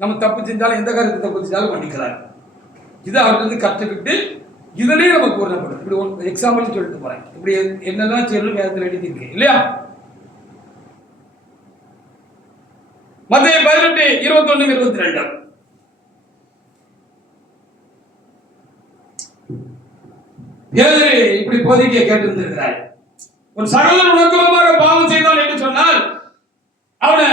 நம்ம தப்பு செஞ்சாலும், எந்த காரியத்தை தப்பு செஞ்சாலும் மன்னிக்கிறார். இதை அவர்கிட்ட இருந்து கற்றுக்கிட்டு இதுலயே நம்ம பூர்ணப்படும். இப்படி ஒரு எக்ஸாம்பிள் சொல்லிட்டு போறேன். இப்படி என்னெல்லாம் செய்யணும் வேதத்தில் எழுதியிருக்கு இல்லையா? மத்தேயு 18:21-22. பேதுரு இப்படி போதிக்க கேட்டிருந்திருக்கிறார். ஒரு சகோதரன் உனக்குலமாக பாவம் செய்தான் என்று சொன்னால், அவனை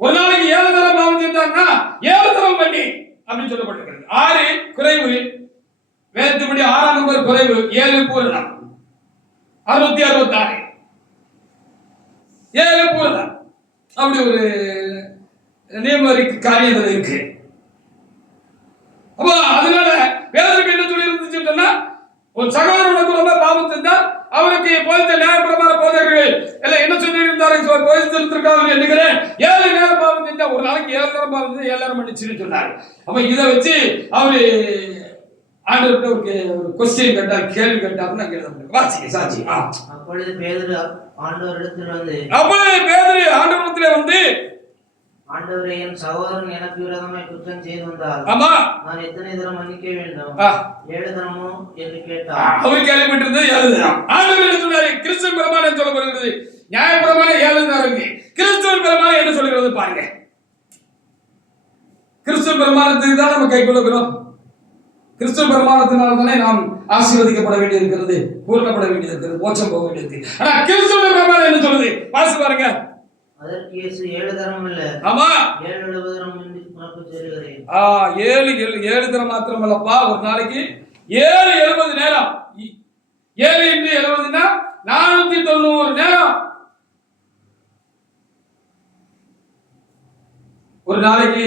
ஒரு நாளைக்கு 7 தடவை பாவம் செய்தான்னா 7 தடவை பண்ணி அப்படின்னு சொல்லப்பட்டிருக்கிறது. 6 குறைவு, வேதத்துப்படி 6ஆம் நம்பர் குறைவு, 7 பூரணம், 666, 7 பூரணம். அப்படி ஒரு நியமரிக்கு காரியத்தில் இருக்கு. அப்போ அதனால வேதத்துக்கு என்ன சொல்லி இருந்துச்சுன்னா, ஒரு சகோதரனுக்கு ரொம்ப பாவம் செஞ்சால் அவருக்கு போதித்த நியாயப்பிரமாண போதகர்கள் எல்லாம் என்ன சொல்லி இருந்தார்கள், போதித்திருக்காங்க என்கிறேன். 7 நேரம் பாவம் செஞ்சா, ஒரு நாளைக்கு 7 நேரம் பாவம் செஞ்சா 7 நேரம் மன்னிச்சுன்னு சொன்னார். அப்ப இதை வச்சு அவரு ஆண்டவர்கிட்ட ஒரு கொஸ்டின் கேட்டார், கேள்வி கேட்டாருன்னு அங்க எழுத வாசிங்க சாட்சி. அப்பொழுது பேதுரு ஆண்டவரிடத்தில் வந்து, ஆண்டவரே, என் சகோதரன் எனக்கு விரோதமாய் குற்றம் செய்து வந்தார். ஆமா, நான் எத்தனை தரம் மன்னிக்க வேண்டும்? 7 தரமோ என்று கேட்டார். அவர் கேள்விப்பட்டிருந்தது 7 தரம். ஆண்டவர் என்ன சொன்னாரு? கிறிஸ்துவ பிரமாணம் சொல்லப்படுகிறது. நியாய பிரமாணம் 7 தரம். கிறிஸ்துவ பிரமாணம் என்ன சொல்கிறது பாருங்க. கிறிஸ்துவ பிரமாணத்துக்கு தான் நம்ம கை கொள்ளுகிறோம். கிறிஸ்துவ பிரமாணத்தினால தானே நாம் ஆசீர்வதிக்கப்பட வேண்டியிருக்கிறது, பூர்ணப்பட வேண்டியிருக்கிறது, மோட்சம் போக வேண்டியிருக்கு. ஆனா கிறிஸ்துவ பிரமாணம் என்ன சொல்லுது? வாசி பாருங்க. அதற்கு இயேசு 7 தரம் இல்ல, ஆமா 7 தரம் என்று உனக்கு சொல்லுகிறேன். 7 தரம் மாத்திரமல்லப்பா, ஒரு நாளைக்கு 7 நேரம். 7 into 70 490 நேரம். ஒரு நாளைக்கு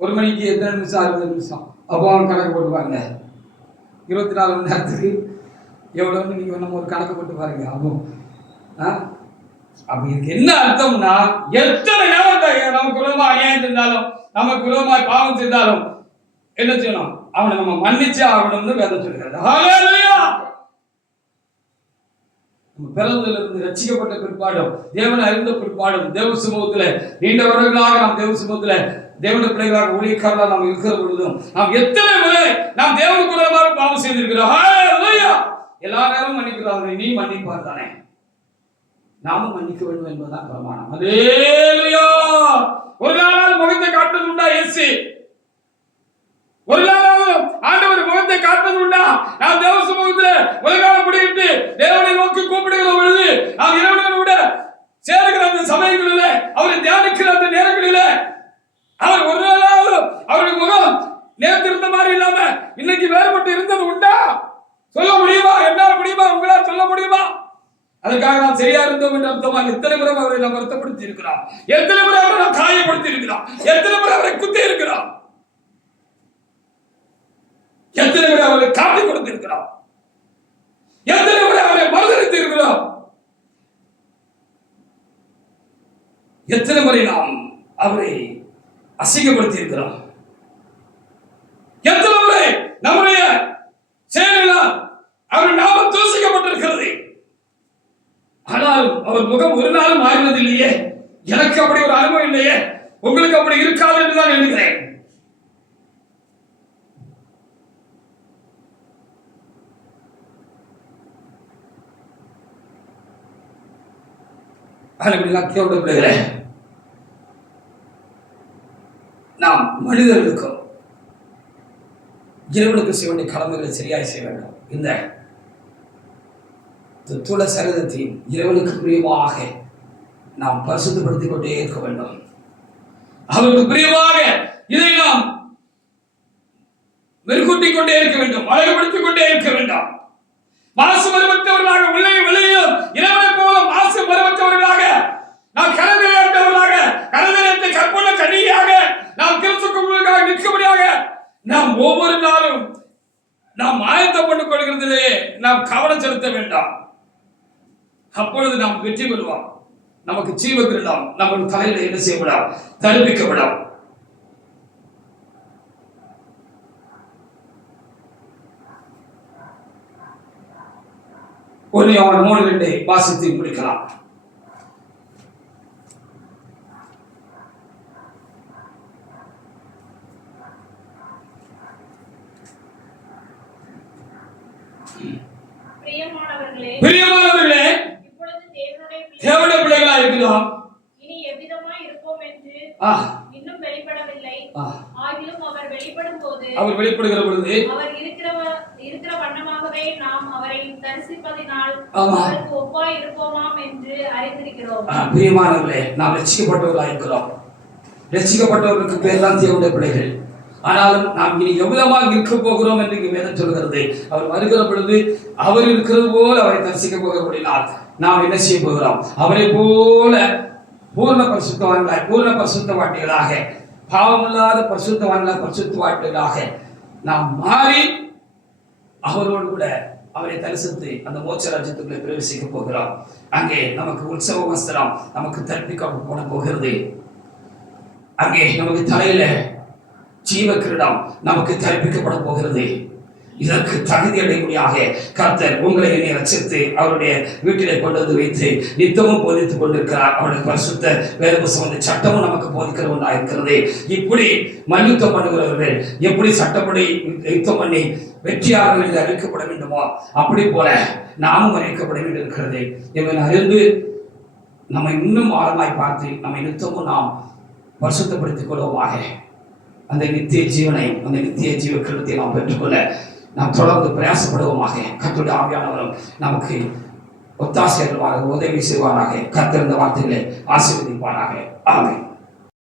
ஒரு மணிக்கு எத்தனை நிமிஷம்? 60 நிமிஷம். அப்போ அவங்க கணக்கு போட்டு பாருங்க. 24 மணி நேரத்துக்கு எவ்வளோன்னு நீங்கள் நம்ம ஒரு கணக்கு போட்டு பாருங்க. அப்போ அப்படி இதுக்கு என்ன அர்த்தம்னா, எத்தனை நேரம் நமக்கு விரோதமாக அநியாயம் செஞ்சாலும், நமக்கு விரோதமாக பாவம் செஞ்சாலும் என்ன செய்யணும்? அவனை நம்ம மன்னிச்சே ஆகணும்னு வேதம் சொல்கிறது. ஹல்லேலூயா! நம்ம பிறந்ததிலிருந்து ரட்சிக்கப்பட்ட பிற்பாடும், தேவனை அறிந்த பிற்பாடும், தேவ சமூகத்துல நீண்ட வருடங்களாக நாம் தேவ சமூகத்துல தேவனுடைய பிள்ளைகளாக ஊழியக்காரர்களாக நாம் இருக்கிற பொழுதும் நாம் எத்தனை முறை நாம் தேவனுக்கு விரோதமாக பாவம் செய்திருக்கிறோம். ஹல்லேலூயா! எல்லா நேரமும் மன்னிக்கிறார்கள். நீ மன்னிப்பார் தானே? நாமும் மன்னிக்க வேண்டும் என்பதுதான் பிரமாணம். ஹல்லேலூயா! ஒரு நாளாவது முகத்தை காட்டுவது உண்டா இயேசு? ஒரு நாளாவது ஆண்டவர் முகத்தை காட்டுவது உண்டா? நாம் தேவ சமூகத்தில் உலகால் முடியிட்டு தேவனை நோக்கி கூப்பிடுகிற பொழுது, நாம் இறைவனோடு சேருகிற அந்த சமயங்களிலே, அவரை தியானிக்கிற அந்த நேரங்களிலே, அவர் ஒரு நாளாவது அவருடைய முகம் நேற்று இருந்த மாதிரி இல்லாம இன்னைக்கு வேறுபட்டு இருந்தது உண்டா? சொல்ல முடியுமா? என்னால் முடியுமா? உங்களால் சொல்ல முடியுமா? அதற்காக நாம் சரியா இருந்தோம் என்று அர்த்தமா? எத்தனை முறை அவரை நாம் வருத்தப்படுத்தி இருக்கிறோம்? எத்தனை முறை அவரை நாம் காயப்படுத்தி இருக்கிறோம்? எத்தனை முறை அவரை குத்தி இருக்கிறோம்? எத்தனை முறை அவரை காட்டி கொடுத்திருக்கிறோம்? எத்தனை முறை அவரை மறுதளித்து இருக்கிறோம்? எத்தனை முறை நாம் அவரை அசிங்கப்படுத்தி இருக்கிறோம்? எத்தனை முறை நம்முடைய செயலால் அவர் நாமம் தூசிக்கப்பட்டிருக்கிறது. ஆனால் அவர் முகம் ஒரு நாளும் மாறினதில்லையே. எனக்கு அப்படி ஒரு அனுபவம் இல்லையே. உங்களுக்கு அப்படி இருக்காது என்றுதான் எண்ணுகிறேன். நாம் மனிதர்களுக்கும் இறைவனுக்கு செய்ய வேண்டிய கடமைகளை சரியாய் செய்ய வேண்டும். இந்த துள சரீரத்தையும் இறைவனுக்கு பிரியமாக நாம் பரிசுத்தப்படுத்திக் கொண்டே இருக்க வேண்டும். அவருக்கு பிரியமாக இதை நாம் மெருகூட்டிக் கொண்டே இருக்க வேண்டும், அழகுபடுத்திக் கொண்டே இருக்க வேண்டும். மாசு மறுபற்றவர்களாக உள்ளே வெளியும் இறைவனை போல மாசு மறுபற்றவர்களாக நாம் கரநிலையற்றவர்களாக, கரநிலையத்தை கற்புள்ள கனியாக நாம் கிறிஸ்துவுக்காக நிற்கும்படியாக நாம் ஒவ்வொரு நாளும் நாம் ஆயத்தம் பண்ணிக் கொள்கிறதிலே நாம் கவனம் செலுத்த வேண்டாம். அப்பொழுது நாம் வெற்றி பெறுவோம். நமக்கு ஜீவகிரீடம் நம்ம தலையில என்ன செய்யப்படும்? தரிப்பிக்கப்படும். ஒன்று அவன் 3:2 வாசித்து முடிக்கலாம். பிரியமானவர்களே, இப்பொழுது தேவனுடைய பிள்ளைகளாக இருக்கிறோம். இனி எவ்விதமாய் இருப்போம் என்று இன்னும் வெளிப்படவில்லை. ஆகிலும் அவர் வெளிப்படும் போது, அவர் வெளிப்படுகிற பொழுது அவர் இருக்கிற வண்ணமாகவே நாம் அவரை தரிசிப்பதினால் அவருக்கு ஒப்பாய் இருப்போமாம் என்று அறிந்திருக்கிறோம். பிரியமானவர்களே, நாம் ரட்சிக்கப்பட்டவர்களாக இருக்கிறோம். ரட்சிக்கப்பட்டவர்களுக்கு பேர் தான் தேவனுடைய பிள்ளைகள். ஆனாலும் நாம் இனி எவ்வளவாக இருக்க போகிறோம் என்று வேதம் சொல்கிறது. அவர் வருகிற பொழுது அவர் இருக்கிறது போல அவரை தரிசிக்க போகிறபடினால் நாம் என்ன செய்ய போகிறோம்? அவரை போல பூர்ண பரிசுத்தவான்களாய், பூர்ண பரிசுத்தவாட்டிகளாக, பாவமில்லாத பரிசுத்தவான்களாக, பரிசுத்தவாட்டிகளாக நாம் மாறி அவரோடு கூட அவரை தரிசித்து அந்த மோட்ச ராஜ்யத்துக்குள்ளே பிரவேசிக்க போகிறோம். அங்கே நமக்கு உற்சவ வஸ்திரம் நமக்கு தரிப்பிக்கப்பட போகிறது. அங்கே நமக்கு தலையில ஜீவ கிரீடம் நமக்கு தரிப்பிக்கப்பட போகிறது. இதற்கு தகுதி அடையக்கூடியாக கர்த்தர் உங்களை என்னை ரட்சித்து அவருடைய வீட்டிலே கொண்டு வந்து வைத்து நித்தமும் போதித்துக் கொண்டிருக்கிறார். அவருடைய பரிசுத்த வேத புத்தகம் சட்டமும் நமக்கு போதிக்கிற ஒன்றா இருக்கிறது. இப்படி மல்யுத்தம் பண்ணுகிறவர்கள் எப்படி சட்டப்படி யுத்தம் பண்ணி வெற்றியாளர்கள் அறிவிக்கப்பட வேண்டுமோ அப்படி போல நாமும் அறிவிக்கப்பட வேண்டும் இருக்கிறது. இவன் அறிந்து நம்மை இன்னும் ஆழமாய் பார்த்து நம்மை நித்தமும் நாம் பரிசுத்தப்படுத்திக் கொள்வோமாக. அந்த நித்திய ஜீவனையும் அந்த நித்திய ஜீவ கிரீடத்தை நாம் பெற்றுக்கொள்ள நாம் தொடர்ந்து பிரயாசப்படுவோமாக. கர்த்தருடைய ஆவியானவரும் நமக்கு ஒத்தாசை உதவி செய்வாராக. கர்த்தர் இந்த வார்த்தைகளை ஆசீர்வதிப்பாராக. ஆமென்.